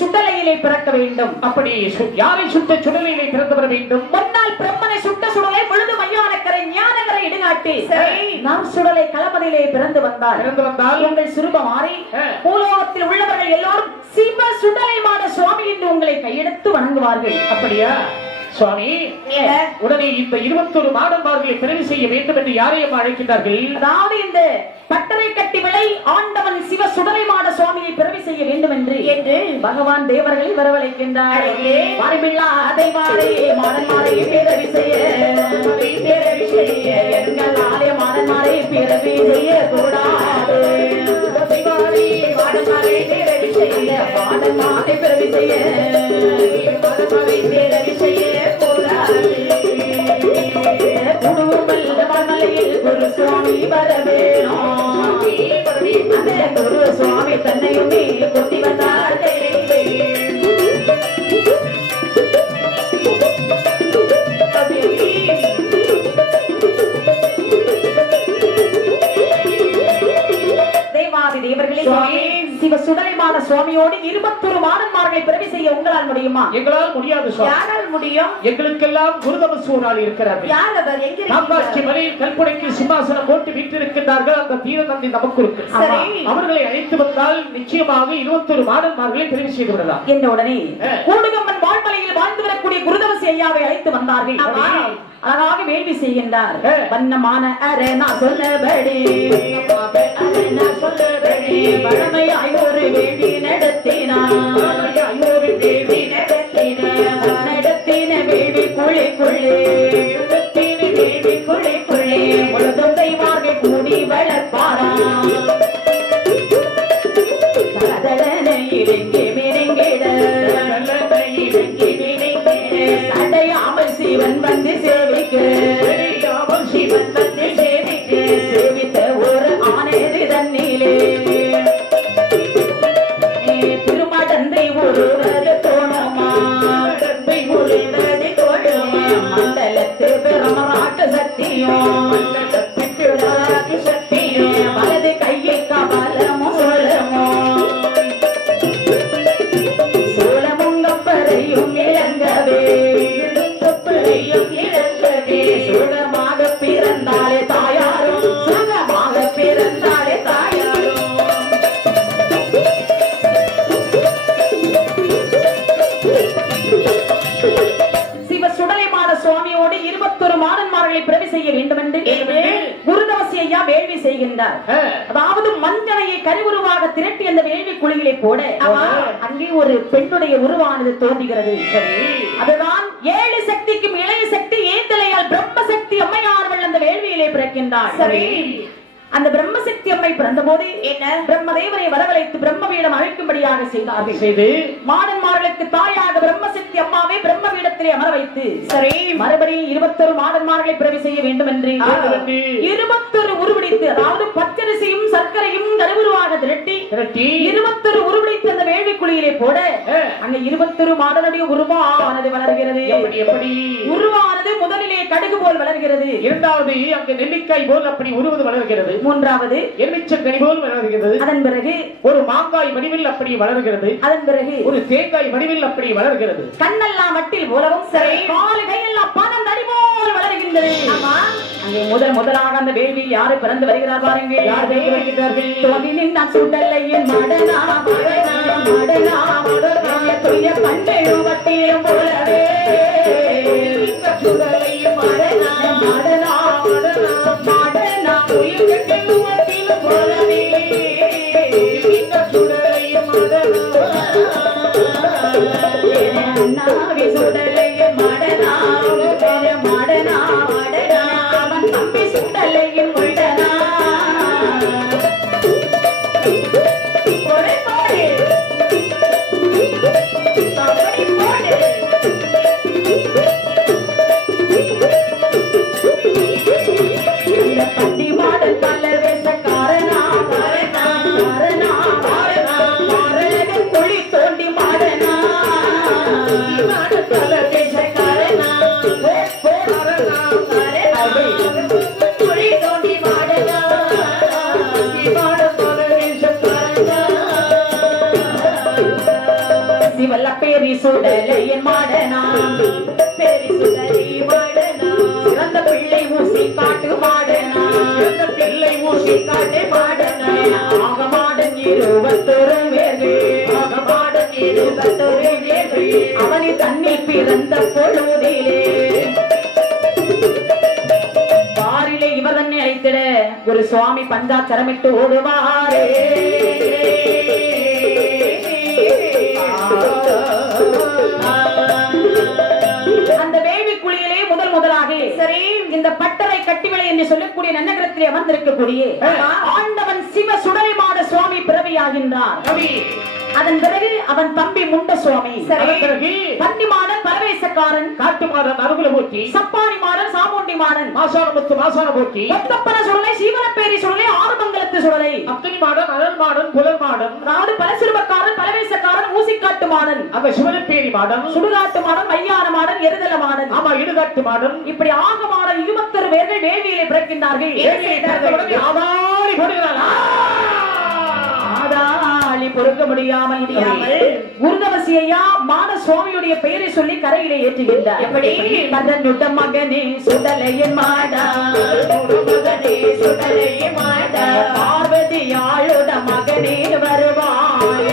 சுடலையிலே பிறக்க வேண்டும். அப்படி யாரை சுட்ட சுடலையிலே பிறந்து வர வேண்டும்? முன்னால் பிரம்மனை சுட்ட சுடலை பொழுது மையானக்கரை ஞானகரை இடுகாட்டி நாம் சுடலை களமதிலே பிறந்து வந்தால் உங்கள் சுரூபம் மாறி பூலோகத்தில் உள்ளவர்கள் எல்லோரும் சிவ சுடலைமான சுவாமி என்று உங்களை கையெடுத்து வணங்குவார்கள். அப்படியா சுவாமி? உடனே இந்த 21 மாடன்மார்களை பிறவி செய்ய வேண்டும் என்று யாரையும் அழைக்கிறார்கள்? அதாவது இந்த பட்டறை கட்டி விளை ஆண்டவன் சிவ சுடலைமான சுவாமியை பிறவி செய்ய வேண்டும் என்று பகவான் தேவர்களை வரவழைக்கின்றார். அதை மாடன்மாரை பிறவி செய்ய எங்கள் ஆலய மாடன்மாரை பிறவி செய்ய கூடாது. மாடன்மாரை பிறவி செய்ய மாடன்மாரை பிறவி செய்ய பிறவி செய்ய குரு சுவாமி வரவேணோ குரு சுவாமி தன்னையும் கொட்டி வந்தார்கள். தேவர்களே சிவ சுடலைமான சுவாமியோடு 21 மாடன்மார்களை பிறவி செய்ய உங்களால் முடியுமா? எங்களால் முடியாது சுவாமி. யாரால் முடியும்? எங்களுக்கெல்லாம் குருதமசூரால் இருக்கிறார்கள். யார் அவர்? எங்கே காமாட்சி மலையில் கல்பனைக்கு சிம்மாசனம் போட்டு வீற்றிருக்கிறார்கள். அந்த தீரநந்தி நமக்கு இருக்கு. அவர்களை அழைத்து வந்தால் நிச்சயமாக 21 மாடன்மார்களை பிறவி செய்து விடலாம். என்ன உடனே கூடுகம்மன் வாழ்மலையில் வாழ்ந்து வரக்கூடிய குருதமசி ஐயாவை அழைத்து வந்தார்கள். அழகாக வேள்வி செய்கின்றார். வண்ணமான அரேனா சொல்லபடி பழமையாய் ஒரு வேள்வி நடத்தினார். நடத்தின வேள்வி குழிக்குள்ளே வேள்வி குழிக்குள்ளே முழுதும் தெய்வார்கள் கூடி வளர்ப்பாராம். இறங்கி மிரங்கிட அடையாமல் சிவன் வந்து சேவிக்க சிவன் வந்து சேவிக்க சேவித்த ஒரு ஆனேறு தண்ணிலே திருமடந்தை ஒருவது தோணுமா ஒருவது தோணுமா மண்டலத்து பெருமராட்டு சக்தியும் சக்தியும் வலது கையில் கமலமும் சோளமும் கப்பரையும் இழங்கவே சுகமாக பிறந்தாலே தாயாரும் சுகமாக பிறந்தாலே தாயாரும். சிவ சுடலைமான சுவாமியோடு 21 மாடன்மார்களை பிறவி செய்ய வேண்டும் என்று குருதமசி ஐயா வேள்வி செய்கின்றார். அதாவது மஞ்சளையை கருவுருவாக திரட்டி அந்த வேள்வி குழியிலே போட அங்கே ஒரு பெண்ணுடைய உருவானது தோன்றுகிறது. அதுதான் 7 சக்திக்கும் இளைய சக்தி ஏந்தலையால் பிரம்மசக்தி அம்மையானவள் அந்த வேள்வியிலே பிறக்கின்றார். அந்த பிரம்மசக்தி அம்மை பிறந்த போது பிரம்மதேவரை வரவழைத்து பிரம்மபீடம் அழைக்கும்படியாக செய்தார்கள். மாடன்மார்களுக்கு தாயாக பிரம்மசக்தி அம்மாவை பிரம்மபீடத்திலே அமர வைத்து மறுபடியும் 21 மாடன்மார்களை பிறவி செய்ய வேண்டும் என்று 21 உருவடித்து, அதாவது பச்சரிசியும் சர்க்கரையும் கருவுருவாக திரட்டி 21 உருவடித்து அந்த வேள்வி குழியிலே போட அங்க 21 மாடனுடைய உருவானது வளர்கிறது. எப்படி உருவானது முதலிலே கடுகு போல் வளர்கிறது. இரண்டாவது அங்கு நெல்லிக்காய் போல் அப்படி உருவது வளர்கிறது. மூன்றாவது எலுமிச்சங்கனி போல் வளர்கிறது. அதன் பிறகு ஒரு மாங்காய் வடிவில் அப்படி வளர்கிறது. அதன் பிறகு ஒரு தேங்காய் வடிவில் அப்படி வளர்கிறது. கண்ணெல்லாம் மட்டில் போலவும் கால் கையெல்லாம் பணம் தடி போல் வளர்கின்றது. அங்கே முதலாக அந்த வேள்வியில் யாரு பிறந்து வருகிறார் பாருங்கள். யார் வருகிறார்கள்? சுடலையின் மடனா மடனா மடனா மடனா துய கண்டையும் வட்டியும் போலவே சுடலையின் மடனா மடனா மடனா மடனா துய கண்டையும் வட்டியும் போலவே சுடலையின் மடனா சுடலையின் மடனா மடனா மடனா அவன் தம்பி சுடலையின் மடனா சிவல்ல பேரி சுடலையின் மாடனா பேரி சுடலை மாடனா சிறந்த பிள்ளை ஊசி காட்டு மாடனா சிறந்த பிள்ளை ஊசி காட்டை மாடனா ஆகமாடன் 21 பேர்கள் ஆகமாடன் 21 பேர்கள் அவனி தன்னில் பிறந்த பொழுதிலே பாரிலே இவர் தன்னை அழைத்திட ஒரு சுவாமி பஞ்சாச்சரமிட்டு ஓடுவாரே அந்த வேள்வி குழியிலே முதலாக சரி இந்த பட்டறை கட்டிவிளை என்று சொல்லக்கூடிய நன்னகரத்திலே அமர்ந்திருக்கக்கூடிய ஆண்டவன் சிவ சுடலைமாட சுவாமி பிறவியாகின்றார். அதன் பிறகு அவன் தம்பி முண்ட சுவாமி, பன்னிமாடன் பரவேசக்காரன், காட்டுமாடன் அருகுலமூர்த்தி, சப்பானிமாடன் சாமுண்டிமாடன், மாசானமுத்து மாசானமூர்த்தி, ஒத்தப்பன சுடலை, சீவனப்பேரி சுடலை, ஆறுமங்கலத்து சுடலை, அக்னிமாடன், அனல்மாடன், புலன்மாடன், அதாவது பலசிறுவக்காரன், பரவேசக்காரன், ஊசிக்காட்டு மாடன், அந்த சிவனப்பேரி மாடன், சுடுகாட்டு மாடன், மையான மாடன், எருதல மாடன், ஆமா இடுகாட்டு மாடன், இப்படி ஆக மாடன் 21 பேர்கள் வேள்வியிலே பிறக்கின்றார்கள். ஆதாளி போடுகிறாளா ஆதாளி பொறுக்க முடியாமல் குருதவசியா மான சுவாமியுடைய பெயரை சொல்லி கரையிலே ஏற்றுகின்றார். எப்படி? மதனுட மகனே சுடலையின் மாடா, மகனே சுடலை மாடா பார்வதியாளுட மகனே வருவாய்,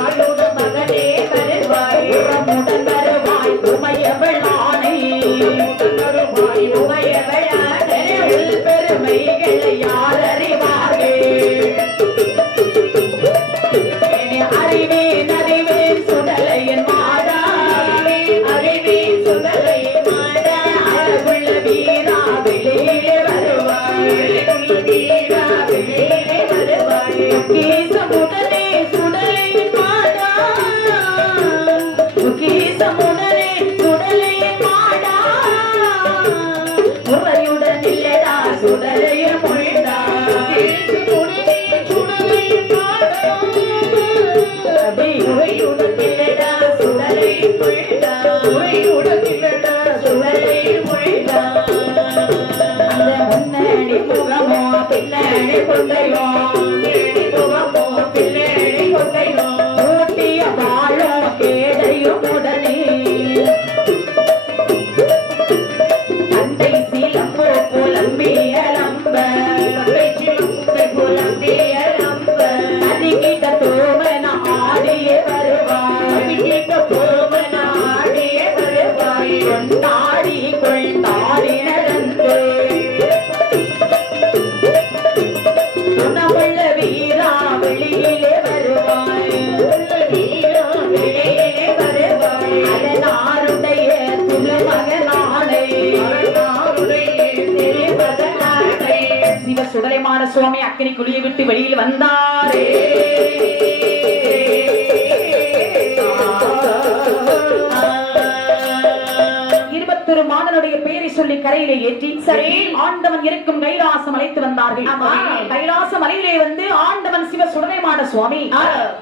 ஆளுட மகனே வருவாய் உறமுடன் வருவாய் உமையவளானை, வருவாய் உமையவளானே உள் பெருமைகளை யார் அறிவார்கள்? அறிவேன் அறிவேன் சுடலையின் மாடா, அறிவேன் சுடலை மாடா அழகுள்ள வீரா வெளியே வருவாய், வீரா வெளியே வருவாய் கீசமுடனே சுடலையின் மாடா, கீசமுடனே சுடலையின் மாடா, முறையுடன் இல்லடா சுடலையின் முழுடா, உரையுடன் இல்லடா சுடலை முழுடா உரையுடன் இல்லடா சுடலை முழுடா அந்த முன்னணி முகமோ பின்னணி கொண்டையோ, முன்னேறி முகமோ பின்னேறி கொண்டையோ ஊட்டிய வாழோ கேடையும் உடனே, அண்டை சீலம்போ புலம்பியலம்ப, அதிகிட்ட தோமன ஆடிய வருவாய், கொண்டாடி கொண்டாடி நடந்து குணமுள்ள வீரா வெளியிலே வருவாய், அதனாருடைய துலமகனானை சிவ சுடலைமான சுவாமி அக்கினி குழியை விட்டு வெளியில் வந்தாரே. இருபத்தொரு மாதனுடைய பெயரை சொல்லி கரையிலே ஏற்றி சரி ஆண்டவன் இருக்கும் கைலாசம் அழைத்து வந்தார்கள். கைலாச மலையிலே வந்து ஆண்டவன் சிவ சுடலைமான சுவாமி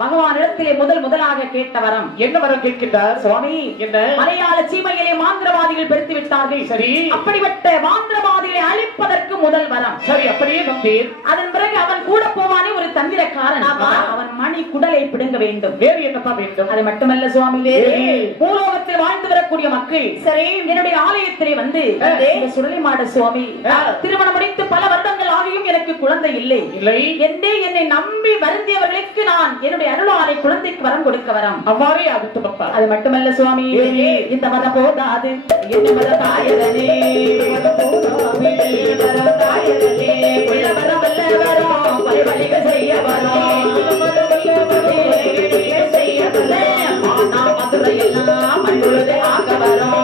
பகவான் இடத்திலே முதலாக கேட்ட வரம் என்ன வரம் கேட்கின்றார் சுவாமி? என்ன? மலையாள சீமையிலே மாந்திரவாதிகள் பெருத்து விட்டார்கள். சரி. அப்படிப்பட்ட மாந்திரவாதிகளை அழிப்பதற்கு முதல் வரம். சரி அப்படியே வந்தேன். அதன் பிறகு அவன் கூட போவானே ஒரு தந்திரக்காரன், அவன் மணி குடலை பிடுங்க வேண்டும். வேறு என்னப்பா வேண்டும்? அது மட்டுமல்ல சுவாமி, பூலோகத்தில் வாழ்ந்து வரக்கூடிய மக்கள் சரி என்னுடைய ஆலயத்திலே வந்து இந்த சுடலைமாட சுவாமி திருமணம் முடித்து பல வருடங்கள் ஆகியும் எனக்கு குழந்தை இல்லை இல்லை என்றே என்னை நம்பி வருந்தியவர்களுக்கு நான் என்னுடைய அருளாலை குழந்தைக்கு வரம் கொடுக்க வரம். அவ்வாறே ஆகட்டும் அப்பா. அது மட்டுமல்ல சுவாமி, இந்த மத போதாது என்ன மத தாயதனே, செய்ய வரும் மதுரையெல்லாம் மண்பொழுது ஆக வரும்,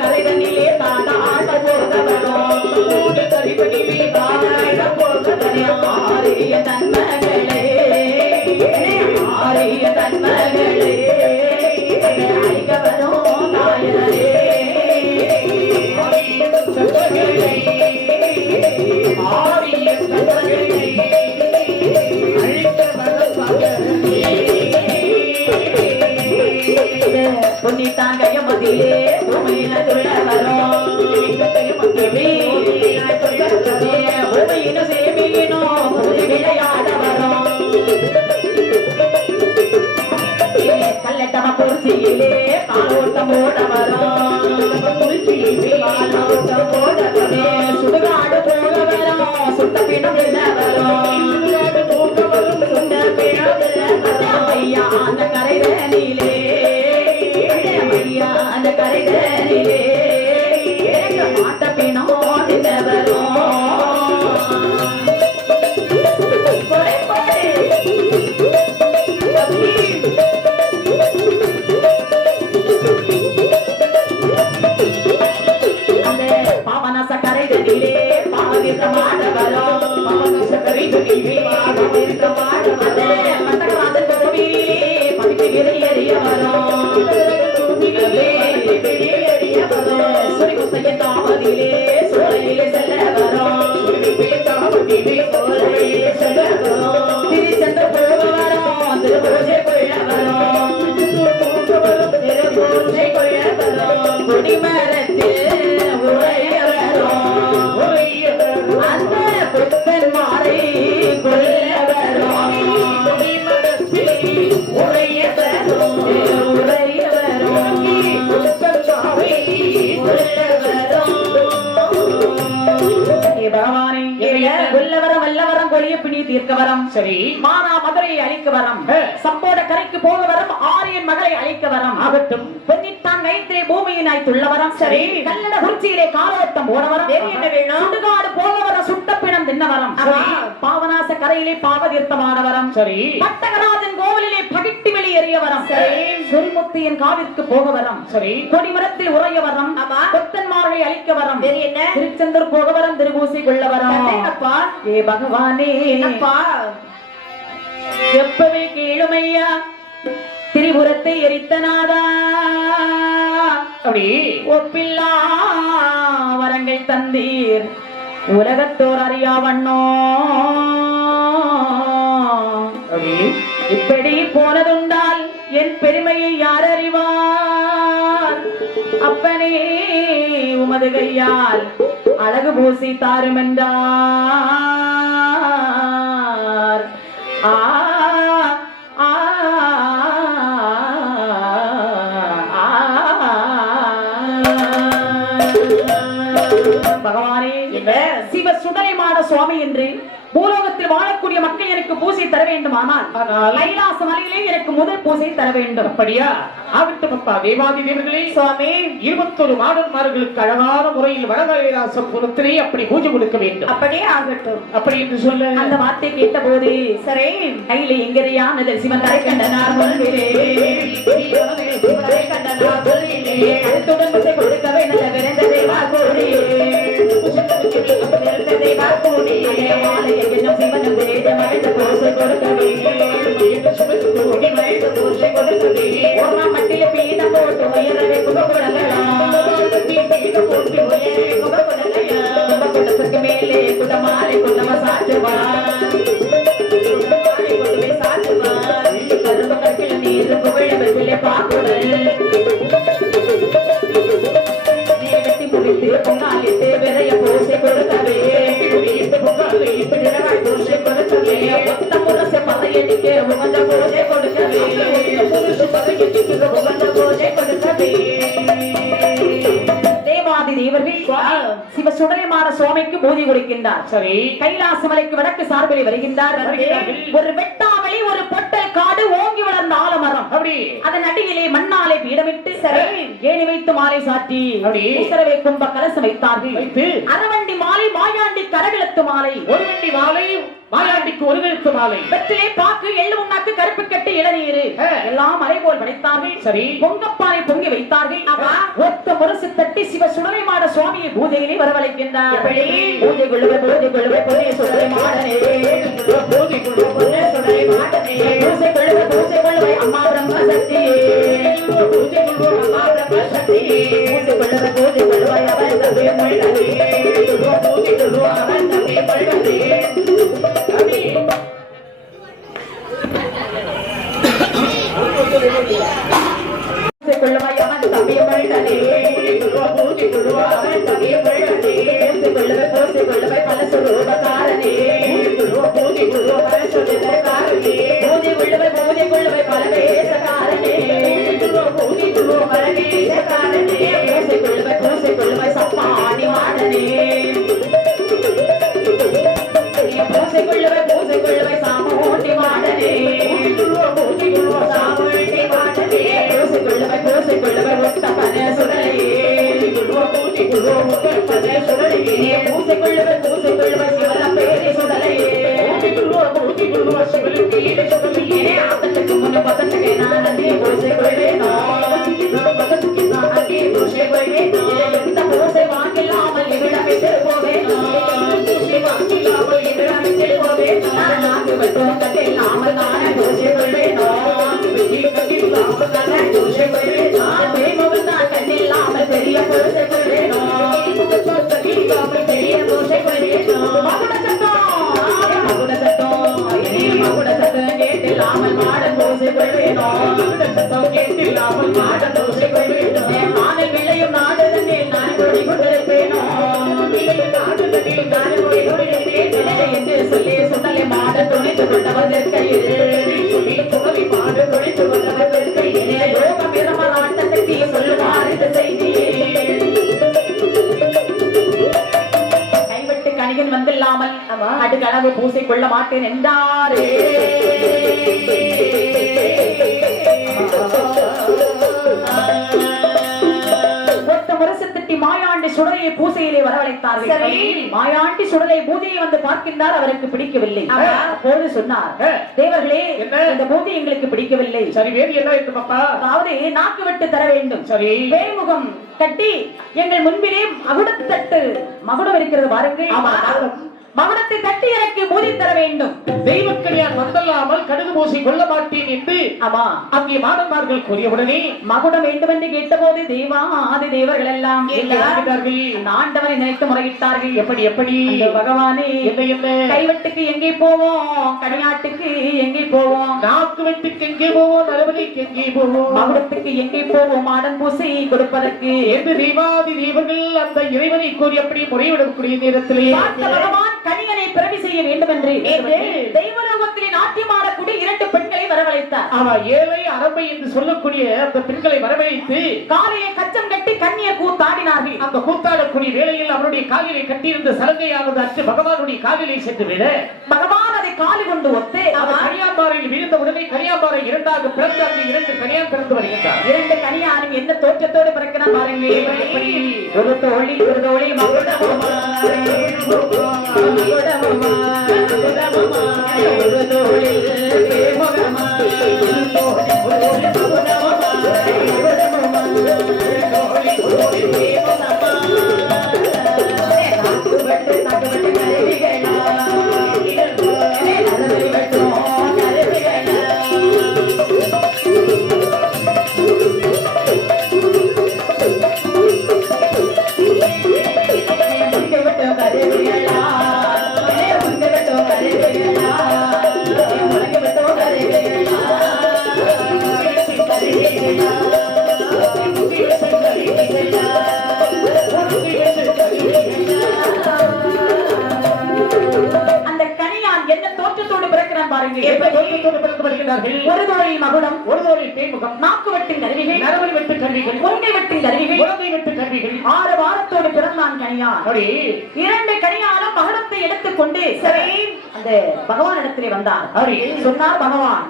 கலைதனிலே தான ஆட போக வரும், ஆரிய தன்மகளே ஆரிய தன்மகளே அழைக்க வரும் தாயரே, பொன்னிட்டான் கையமதிலே பூமியில துள்ள வரும், பூமியின சேமியினோ விளையாட வரும், சரி. மானா மதுரையை அழிக்க வரம், சம்போட கரைக்கு போக வரம், ஆரியன் மகளை அழிக்க வரம், ஆகட்டும். பொன்னிட்டான் கைத்திலே பூமியினாய் துள்ள வரம், சரி. கல்லட குறிச்சியிலே காலோட்டம் போட வரம், வேறு என்ன வேணும்? சுடுகாடு போக வரம், சுட்ட பிணம் தின்ன வரம், ஆமா. பாவநாச கரையிலே பாவதீர்த்தமான வரம், சரி. பட்டகராஜன் கோவிலிலே பகிட்டி வெளியேறிய வரம், சொரிமுத்தியின் காவிற்கு போக வரம், சரி. கொடிமரத்தில் உறைய வரம், ஆமா. கொத்தன்மார்களை அழிக்க வரம், வேறு என்ன? திருச்செந்தூர் போக வரம், திருபூசி கொள்ள வரம். என்னப்பா? ஏ பகவானே, என்னப்பா? எப்பவே கேளுமையா திரிபுரத்தை எரித்தனாதா, அப்படி ஒப்பில்லா வரங்கள் தந்தீர் உலகத்தோர் அறியா வண்ணோ, அப்படி இப்படி போனதுண்டால் என் பெருமையை யார் அறிவார், அப்பனே உமது கையால் அழகு பூசி தாருமென்றார். ஆ ஆ பகவானே, சிவ சுடலைமான சுவாமி என்று பூலோகத்தில் வாழக்கூடிய மக்கள் எனக்கு பூசை தர வேண்டுமானால் கைலாச மலையிலே எனக்கு முதல் பூசை தர வேண்டும். அப்படியா? ஆகட்டும் அப்பா. தேவாதி தேவர்களே, சுவாமி 21 மாடன்மார்களுக்கு அழகான முறையில் வடகைலாசபுரத்திலே அப்படி பூஜை கொடுக்க வேண்டும். அப்படியே ஆகட்டும். அப்படி என்று சொல்ல அந்த வார்த்தை கேட்ட போது சரி. கையில எங்கரையானது சிவன் தரை கண்டனார் கொள்விலே, சிவனை கண்டனார் சொல்லிலே, அடுத்துடன் பூசை கொடுக்கவே நல்ல விரைந்த தேவா கோடியே, விருந்த தேவா கூடியே, மாலையை என்னும் சிவனும் வேத மறைந்த பூசை கொடுக்கவே, கூடி மறைந்து பூசை கொடுத்ததே, ஓர்மா மட்டில பீடம் போட்டு உயரவே குபகுடங்களாம், போட்டு உயரே முகப்படலையா, குபகுடத்துக்கு மேலே குடமாலை குண்டம சாற்றுவார், கொண்டுவே சாத்துவார், கரும்பு கற்கில நீர் புகழ வெற்றிலே பாக்குடல், நீ வெட்டி முடித்து பொங்காலிட்டு விரைய பூசை கொடுக்கவே, பூசை கொடுத்ததே, ஒத்த முரசை பதையடிக்க உகந்த பூஜை கொடுக்கவே, உகந்த பூஜை கொடுத்ததே. தேவாதி தேவர்கள் சிவ சுடலைமான சுவாமிக்கு பூஜை கொடுக்கின்றார். சரி. கைலாச மலைக்கு வடக்கு சார்பில் வருகின்றார். ஒரு வெட்டாமலை, ஒரு பொட்டல் காடு, ஓங்கி வளர்ந்த ஆலமரம், அப்படி அதன் அடியிலே மண்ணாலே பீடமிட்டு ஏணி வைத்து மாலை சாற்றி அப்படி உசரவை கும்ப கலசம் வைத்தார்கள். வைத்து அரவண்டி மாலை, மாயாண்டி கரவிளத்து மாலை, ஒரு வண்டி மாலை, மாயாண்டிக்கு ஒரு கழுத்து மாலை, வெற்றிலே பாக்கு, எள்ளு உண்ணாக்கு, கருப்பு கட்டு, இளநீரு எல்லாம் மலை போல் படைத்தார்கள். சரி. பொங்கப்பானை பொங்கி வைத்தார்கள். ஒத்த முரசு தட்டி சிவ சுடலைமாட சுவாமியை பூஜையிலே வரவழைக்கின்றார். எப்படி? பூஜை கொள்ளுவை பொரிய சுடலைமாடனே, பூஜை கொள்ளுவை சுடலை மாடனே, பூஜை கொள்ளுவை அம்மா பிரம்ம சக்தியே, பூஜை கொள்ளுவை அம்மா பிரம்ம சக்தியே, பூஜை கொள்ளுவை அவன் தம்பி முள்ளனே, பூஜை கொள்ளுவை அவன் தம்பி முள்ளனே. கொள்ளுவை அவன் தம்பி முள்ளனே, பூஜை கொள்ளுவை அவன் தம்பி முள்ளனே, பூஜை கொள்ளுவை பல சுரூபகாரனே, பூஜை கொள்ளுவை பல சுரூபகாரனே, பூஜை கொள்ளுவை பல வேஷகாரனே, பூஜை கொள்ளுவை பல வேஷகாரனே, பூஜை கொள்ளுவை சப்பாடி மாடனே, பூஜை கொள்ளுவை சாமோட்டி மாடனே, பூஜை கொள்ளுவை சாமோட்டி மாடனே, பூஜை கொள்ளுவை ஒத்தப்பன சுடலையே, பூஜை கொள்ளுவை ஒத்தப்பன சுடலையே, பூஜை கொள்ளுவை சிவன பேரி சுடலையே, பூஜை கொள்ளுவை சிவன பேரி சுடலையே, ஆத்தத்துக்கு முன்ன பக்கத்துக்கு நான் அங்கே பூஜை கொள்வேனோ, பக்கத்துக்கு நான் அங்கே பூஜை கொள்வேனோ, இந்த பூஜை வாங்கில்லாமல் இவ்விடமிட்டு போவேனோ, பூஜை வாங்கில்லாமல் இவ்விடமிட்டு போவேனோ, நான்கு வெட்டும் கட்டில்லாமல் நானே பூஜை கொள்வேனோ, கட்டில்லாமல் நானே பூஜை கொள்வேனோ, பெரியமுகத்தான் கட்டில்லாமல் பெரிய பூஜை கொள்வேனோ, கட்டில்லாமல் பெரிய பூஜை கொள்வேனோ, மகுட சத்தம் கேட்டில்லாமல் மாடன் பூஜை கொள்வேனோ, கேட்டில்லாமல் மாட பூஜை கொள்வேனோ, நானில் விளையும் நாடு தண்ணில் நான் கொடி கொண்டிருப்பேனோ, நாடு தண்ணில் நான் கொடி கொண்டிருப்பேனோ, என்று சொல்லி சுடலை மாட துணிந்து கொண்டவர் கையில் கொள்ள மாட்டேன் என்றாரே. மாயாண்டி சுடலை பூசையிலே வரவழைத்தார்கள். மாயாண்டி சுடலை பூஜையை வந்து பார்க்கின்றார். அவருக்கு பிடிக்கவில்லை. அப்போது சொன்னார், தேவர்களே இந்த பூஜை எங்களுக்கு பிடிக்கவில்லை. சரி, வேறு என்ன இருக்கு பாப்பா? அதாவது நாக்கு வெட்டு தர வேண்டும். சரி, வேமுகம் கட்டி எங்கள் முன்பிலே மகுடத்து தட்டு மகுடம் இருக்கிறது பாருங்கள். மகுடத்தை தட்டி எனக்கு பூஜை தர வேண்டும். தெய்வக்கடியான் வந்தல்லாமல் கடுகு பூசி கொள்ள மாட்டேன் என்று அங்கே மாடன்மார்கள் கூறியவுடனே மகுடம் வேண்டும் என்று கேட்டபோது தெய்வாதி தேவர்கள் எல்லாம் ஆண்டவனை நினைத்து முறையிட்டார்கள். எப்படி எப்படி பகவானே, என்ன கைவெட்டுக்கு எங்கே போவோம், கனியாட்டுக்கு எங்கே போவோம், நாக்கு வெட்டுக்கு எங்கே போவோம், நரவலிக்கு எங்கே போவோம், மகுடத்துக்கு எங்கே போவோம், மாடன் பூசி கொடுப்பதற்கு என்று தெய்வாதி தேவர்கள் அந்த இறைவனை கூறி அப்படி முறையிடக்கூடிய நேரத்திலே பகவான் கனியனை பிறவி செய்ய வேண்டும் என்று தெய்வலோகத்திலே நாட்டியமாடக்கூடிய 2 பெண்களை வரவழைத்தார். ஏழை அரம்பை என்று சொல்லக்கூடிய அந்த பெண்களை வரவழைத்து காலிலே கச்சம் கட்டி கண்ணிய கூத்தாடினார்கள். அந்த கூத்தாடக்கூடிய வேளையில் அவருடைய காலிலே கட்டியிருந்த சலங்கையானது அற்று பகவானுடைய காலிலே சென்று விட பகவான் அதை காலி கொண்டு ஒத்து கனியாம்பாறையில் விழுந்த உடனே கனியாம்பாறை 2ஆக பிறந்து அங்கு 2 கனியான் பிறந்து வருகின்றார். 2 கனியானும் என்ன தோற்றத்தோடு பிறக்கிறார் பாருங்கள். ஒரு தோழி ஒரு தோழி மகுடமுமா ஒரு தோழி வேமுகமா ஒரு தோழி மகுடம் ஒரு தோழி தேமுகம் நாக்கு வெட்டின் கருவிகள் நரவலி வெட்டு கருவிகள் முன்கை வெட்டின் கருவிகள் முழங்கை வெட்டு கருவிகள் 6 வாரத்தோடு பிறந்தான் கனியான். 2 கனியானும் மகுடத்தை எடுத்துக்கொண்டு சரி அந்த பகவான் இடத்திலே வந்தார். சொன்னார் பகவான்,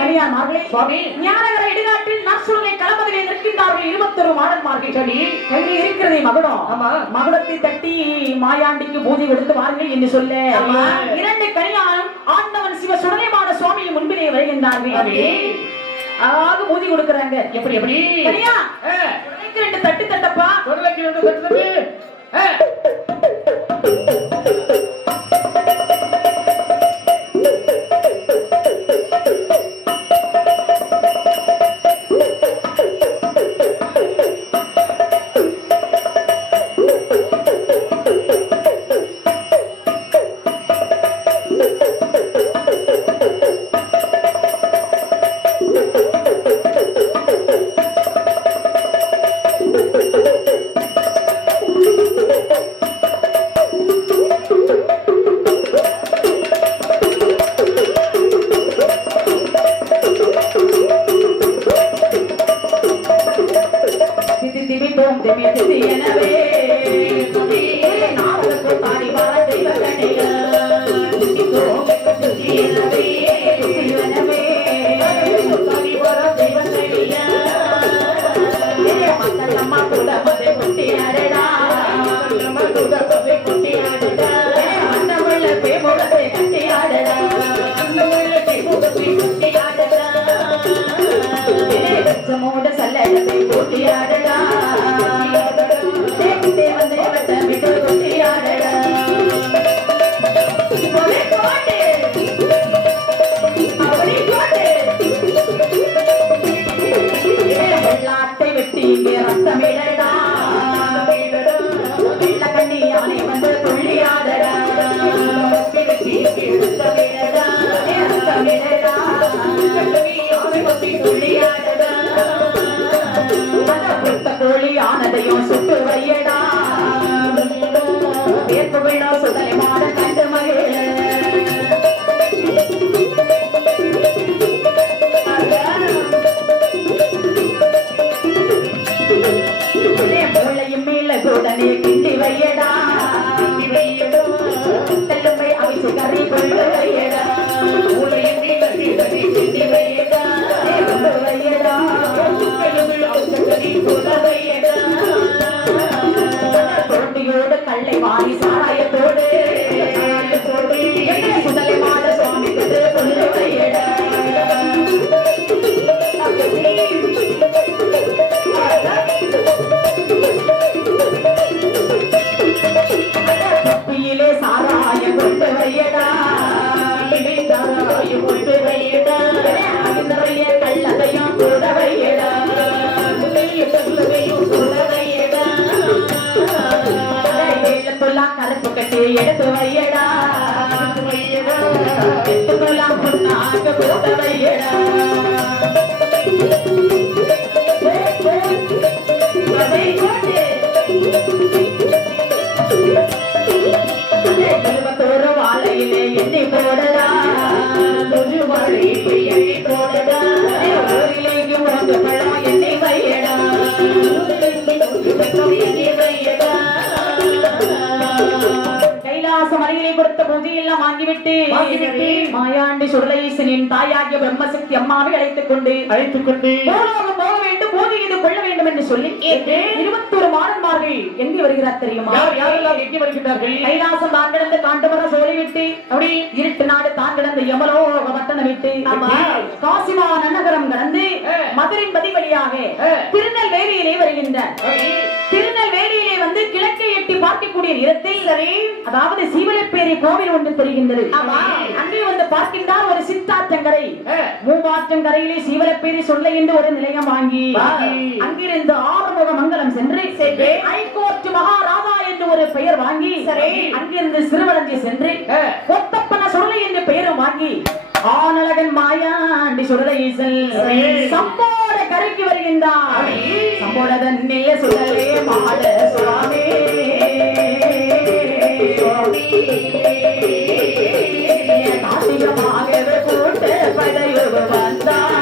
கனியான் மார்களே சுவாமி, ஞானகர இடுகாட்டில் நற்சுருளை களமதிலே நிற்கின்றார்கள் 21 மாடன்மார்கள். கையில் இருக்கிறதே மகுடம். மகுடத்தை தட்டி மாயாண்டிக்கு பூஜை எடுத்து வாருங்கள் என்று சொல்ல 2 கனியானும் ஆண்டவன் சிவ சுடலைமான சுவாமியின் முன்பிலே வருகின்றார்கள். ஆக பூஜை கொடுக்கறாங்க. எப்படி எப்படி கனியா 2 தட்டு தட்டப்பா, 2 தட்டு. எடுத்து வையடா எட்டுக்கெல்லாம் பொன்னாக கொடுத்து வையடா திருப்பத்தூர் வாழையிலே எண்ணி போடடா வாழை எண்ணி போடடா ஊரிலேக்கு உனக்கு பழம் எண்ணி வையடா எண்ணி வையடா கைலாச மலையிலே கொடுத்த பூஜையெல்லாம் வாங்கிவிட்டு மாயாண்டி சுடலைசனின் தாயாகிய பிரம்மசக்தி அம்மாவை அழைத்துக் கொண்டு பூலோகம் போக வேண்டும் பூஜை இது கொள்ள வேண்டும் என்று சொல்லி 21 மாதன்மார்கள் எங்கே வருகிறார் தெரியுமா? எங்கே வருகிறார்கள்? கைலாசம் தான் கிடந்து காண்டுமர சோழிவிட்டு அப்படி இருட்டு நாடு தான் கிடந்து யமலோக பட்டணம் விட்டு காசிமா நன்னகரம் கடந்து மதுரை பதி வழியாக திருநெல்வேலியிலே வருகின்றார். திருநெல்வேலியிலே வந்து கிழக்கை எட்டி பார்க்கக்கூடிய நேரத்தில் அதாவது சீவலப்பேரி கோவில் ஒன்று தெரிகின்றது. அங்கே வந்து பார்க்கின்றார் ஒரு சித்தாற்றங்கரை. மூவாற்றங்கரையிலே சீவலப்பேரி சொல்ல என்று ஒரு நிலையம் வாங்கி அங்கிருந்து ஆறுமுக மங்கலம் சென்று ஐகோர்ட் மகாராஜா என்று ஒரு பெயர் வாங்கி அங்கிருந்து சிறுவலஞ்சி சென்று கொத்தப்பன சொல்லை என்று பெயரும் வாங்கி ஆனழகன் மாயாண்டி சுடலைசல் சம்போட கரைக்கு வருகின்றார். சம்போட தன்னிய சுடலே மாட சுவாமி காசிகமாகவே கூட்ட படையோடு வந்தார்.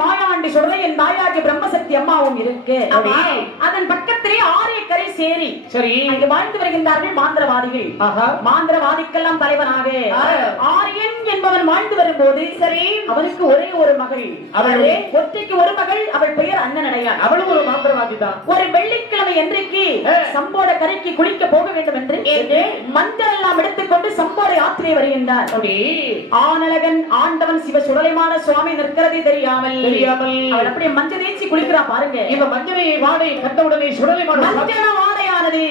மாயாண்டி சுடலை என் தாயாகி பிரம்மசக்தி அம்மாவும் இருக்கு. அதன் பக்கத்திலே ஆரியக்கரை சேரி அங்கு வாழ்ந்து வருகின்றார்கள் மாந்திரவாதிகள். மாந்திரவாதிக்கெல்லாம் தலைவனாக ஆரியன் என்பவன் வாழ்ந்து வரும்போது அவனுக்கு ஒரே ஒரு மகள், அவளே ஒற்றைக்கு ஒரு மகள், அவள் பெயர் அண்ணனடையாள். அவளும் ஒரு மாந்திரவாதி தான். ஒரு வெள்ளிக்கிழமை என்றைக்கு சம்போட கரைக்கு குளிக்க போக வேண்டும் என்று மஞ்சள் எல்லாம் எடுத்துக்கொண்டு சம்போட யாத்திரை வருகின்றார். ஆனழகன் ஆண்டவன் சிவ சுடலைமான சுவாமி நிற்கிறதே தெரியாமல் அவள் அப்படியே மஞ்சள் தேய்ச்சி குளிக்கிறா பாருங்க. இந்த மஞ்சளை வாடை கண்டவுடனே சுடலைமான மஞ்சள வாடையானது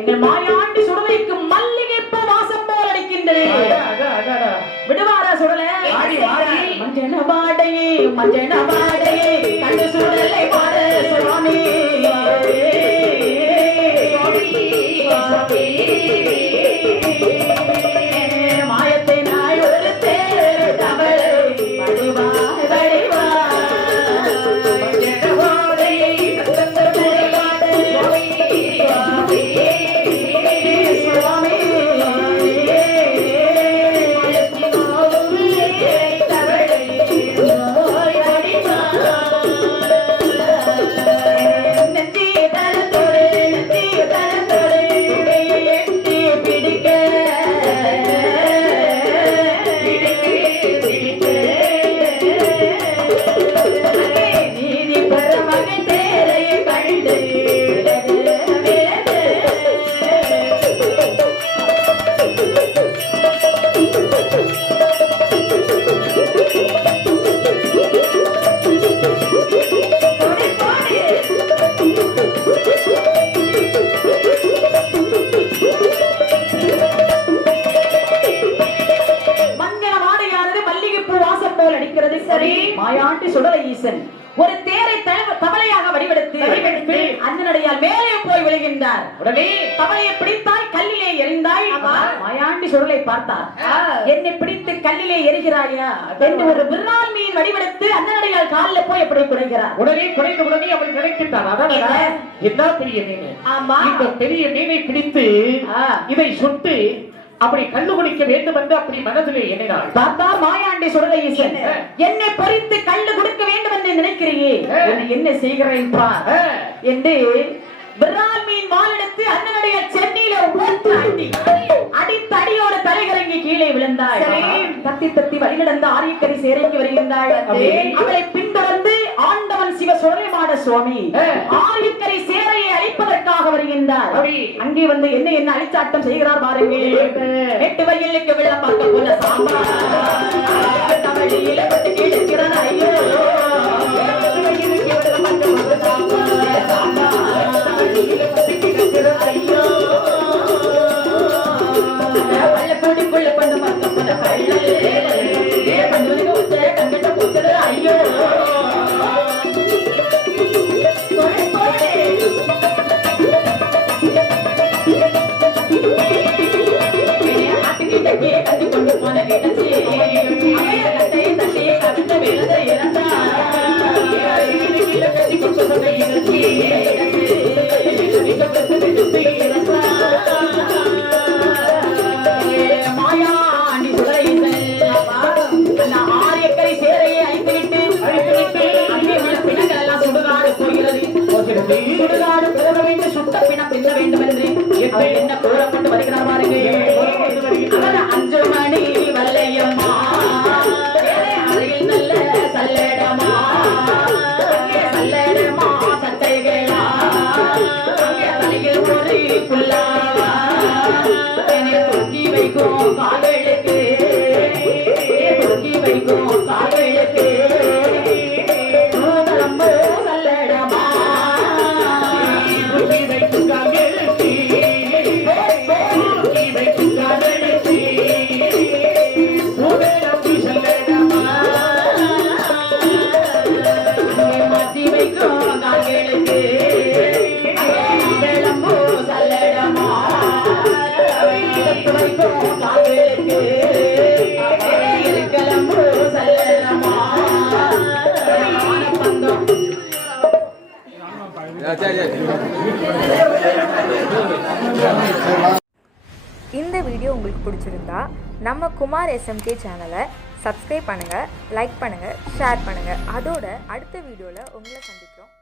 எங்கள் மாயாண்டி சுடலைக்கு மல்லிகை பூ வாசம் போல் அடிக்கின்றது. விடுவாரா சுடலை? மஞ்சள வாடையே மஞ்சள வாடையே கண்டு சுடலை பாட சுவாமி மாயத்தை நாய் ஒரு தேர் தவறு சொன்னார். உடனே தவளையை பிடித்தாய் கல்லிலே எறிந்தாய். மாயாண்டி சுடலை பார்த்தார். என்னை பிடித்து கல்லிலே எரிகிறாயா என்று ஒரு விரால் மீன் வடிவெடுத்து அண்ணனடியால் காலில் போய் எப்படி குடைகிறார். உடனே குறைந்த உடனே அவள் நினைக்கின்றார், அதான் என்ன பெரிய மீன், இந்த பெரிய மீனை பிடித்து இதை சுட்டு அப்படி கல்லு குடிக்க வேண்டும் என்று அப்படி மனதிலே எண்ணினாள். தாத்தா மாயாண்டி சுடலை ஈசன், என்னை பறித்து கல்லு கொடுக்க வேண்டும் என்று நினைக்கிறியே, என்ன செய்கிறேன் பார் என்று விரால் மீன் வாள் எடுத்து அண்ணனுடைய சென்னியில போட்டு அடித்த அடியோட தலைகரங்கி கீழே விழுந்தாள். தத்தி தத்தி வழிநடந்த ஆரியக்கரை சேரைக்கு வருகின்றாள். அவளை பின்தொடர்ந்து ஆண்டவன் சிவ சுடலைமாட சுவாமி ஆரியக்கரை சேரையை அழிப்பதற்காக வருகின்றார். அங்கே வந்து என்ன என்ன அழிச்சாட்டம் செய்கிறார் பாருங்கள். 8 வயலுக்கு வெள்ளம் பார்க்க போல சாம்பா தமிழில் பட்டு கேட்கிறார். ஐயோ பள்ளப்படிக்குள்ள பண்ண பார்க்க போல கண்கிட்ட போச்சுடு. ஐயோ கட்டி கொண்டு போன தட்டி கட்ட விழுந்த மாயாண்டி ஆரியக்கரை சேரையை அழித்துவிட்டு அங்கே உள்ள பிணங்கள் எல்லாம் சுடுகாடு போகிறது. சுடுகாடு போக வேண்டும், சுட்ட பிணம் பின்ன வேண்டும் என்று என்ன கூறப்பட்டு வருகிறார் பாருங்கள். 5 மணி வல்லையம்மா அறையில் நல்ல சல்லடமா சல்லடமா சட்டைகளா தலையில் ஒரு புல்லாவா தூக்கி வைக்கும் கால்களுக்கு தூக்கி வைக்கும் கால்களுக்கு சல்லடமா தூக்கி வைக்கும் கால்களுக்கு தூக்கி வைக்கும் கால்களுக்கு மாத்தி வைக்கும் கால்களுக்கு விளம்பு சல்லடமா வைக்கும் கால்களுக்கு கிளம்பு சல்லடமா பந்தம். இந்த வீடியோ உங்களுக்கு பிடிச்சிருந்தா நம்ம குமார் SMK சேனலை சப்ஸ்கிரைப் பண்ணுங்கள், லைக் பண்ணுங்கள், ஷேர் பண்ணுங்கள். அதோட அடுத்த வீடியோவில் உங்களை சந்திக்கிறோம்.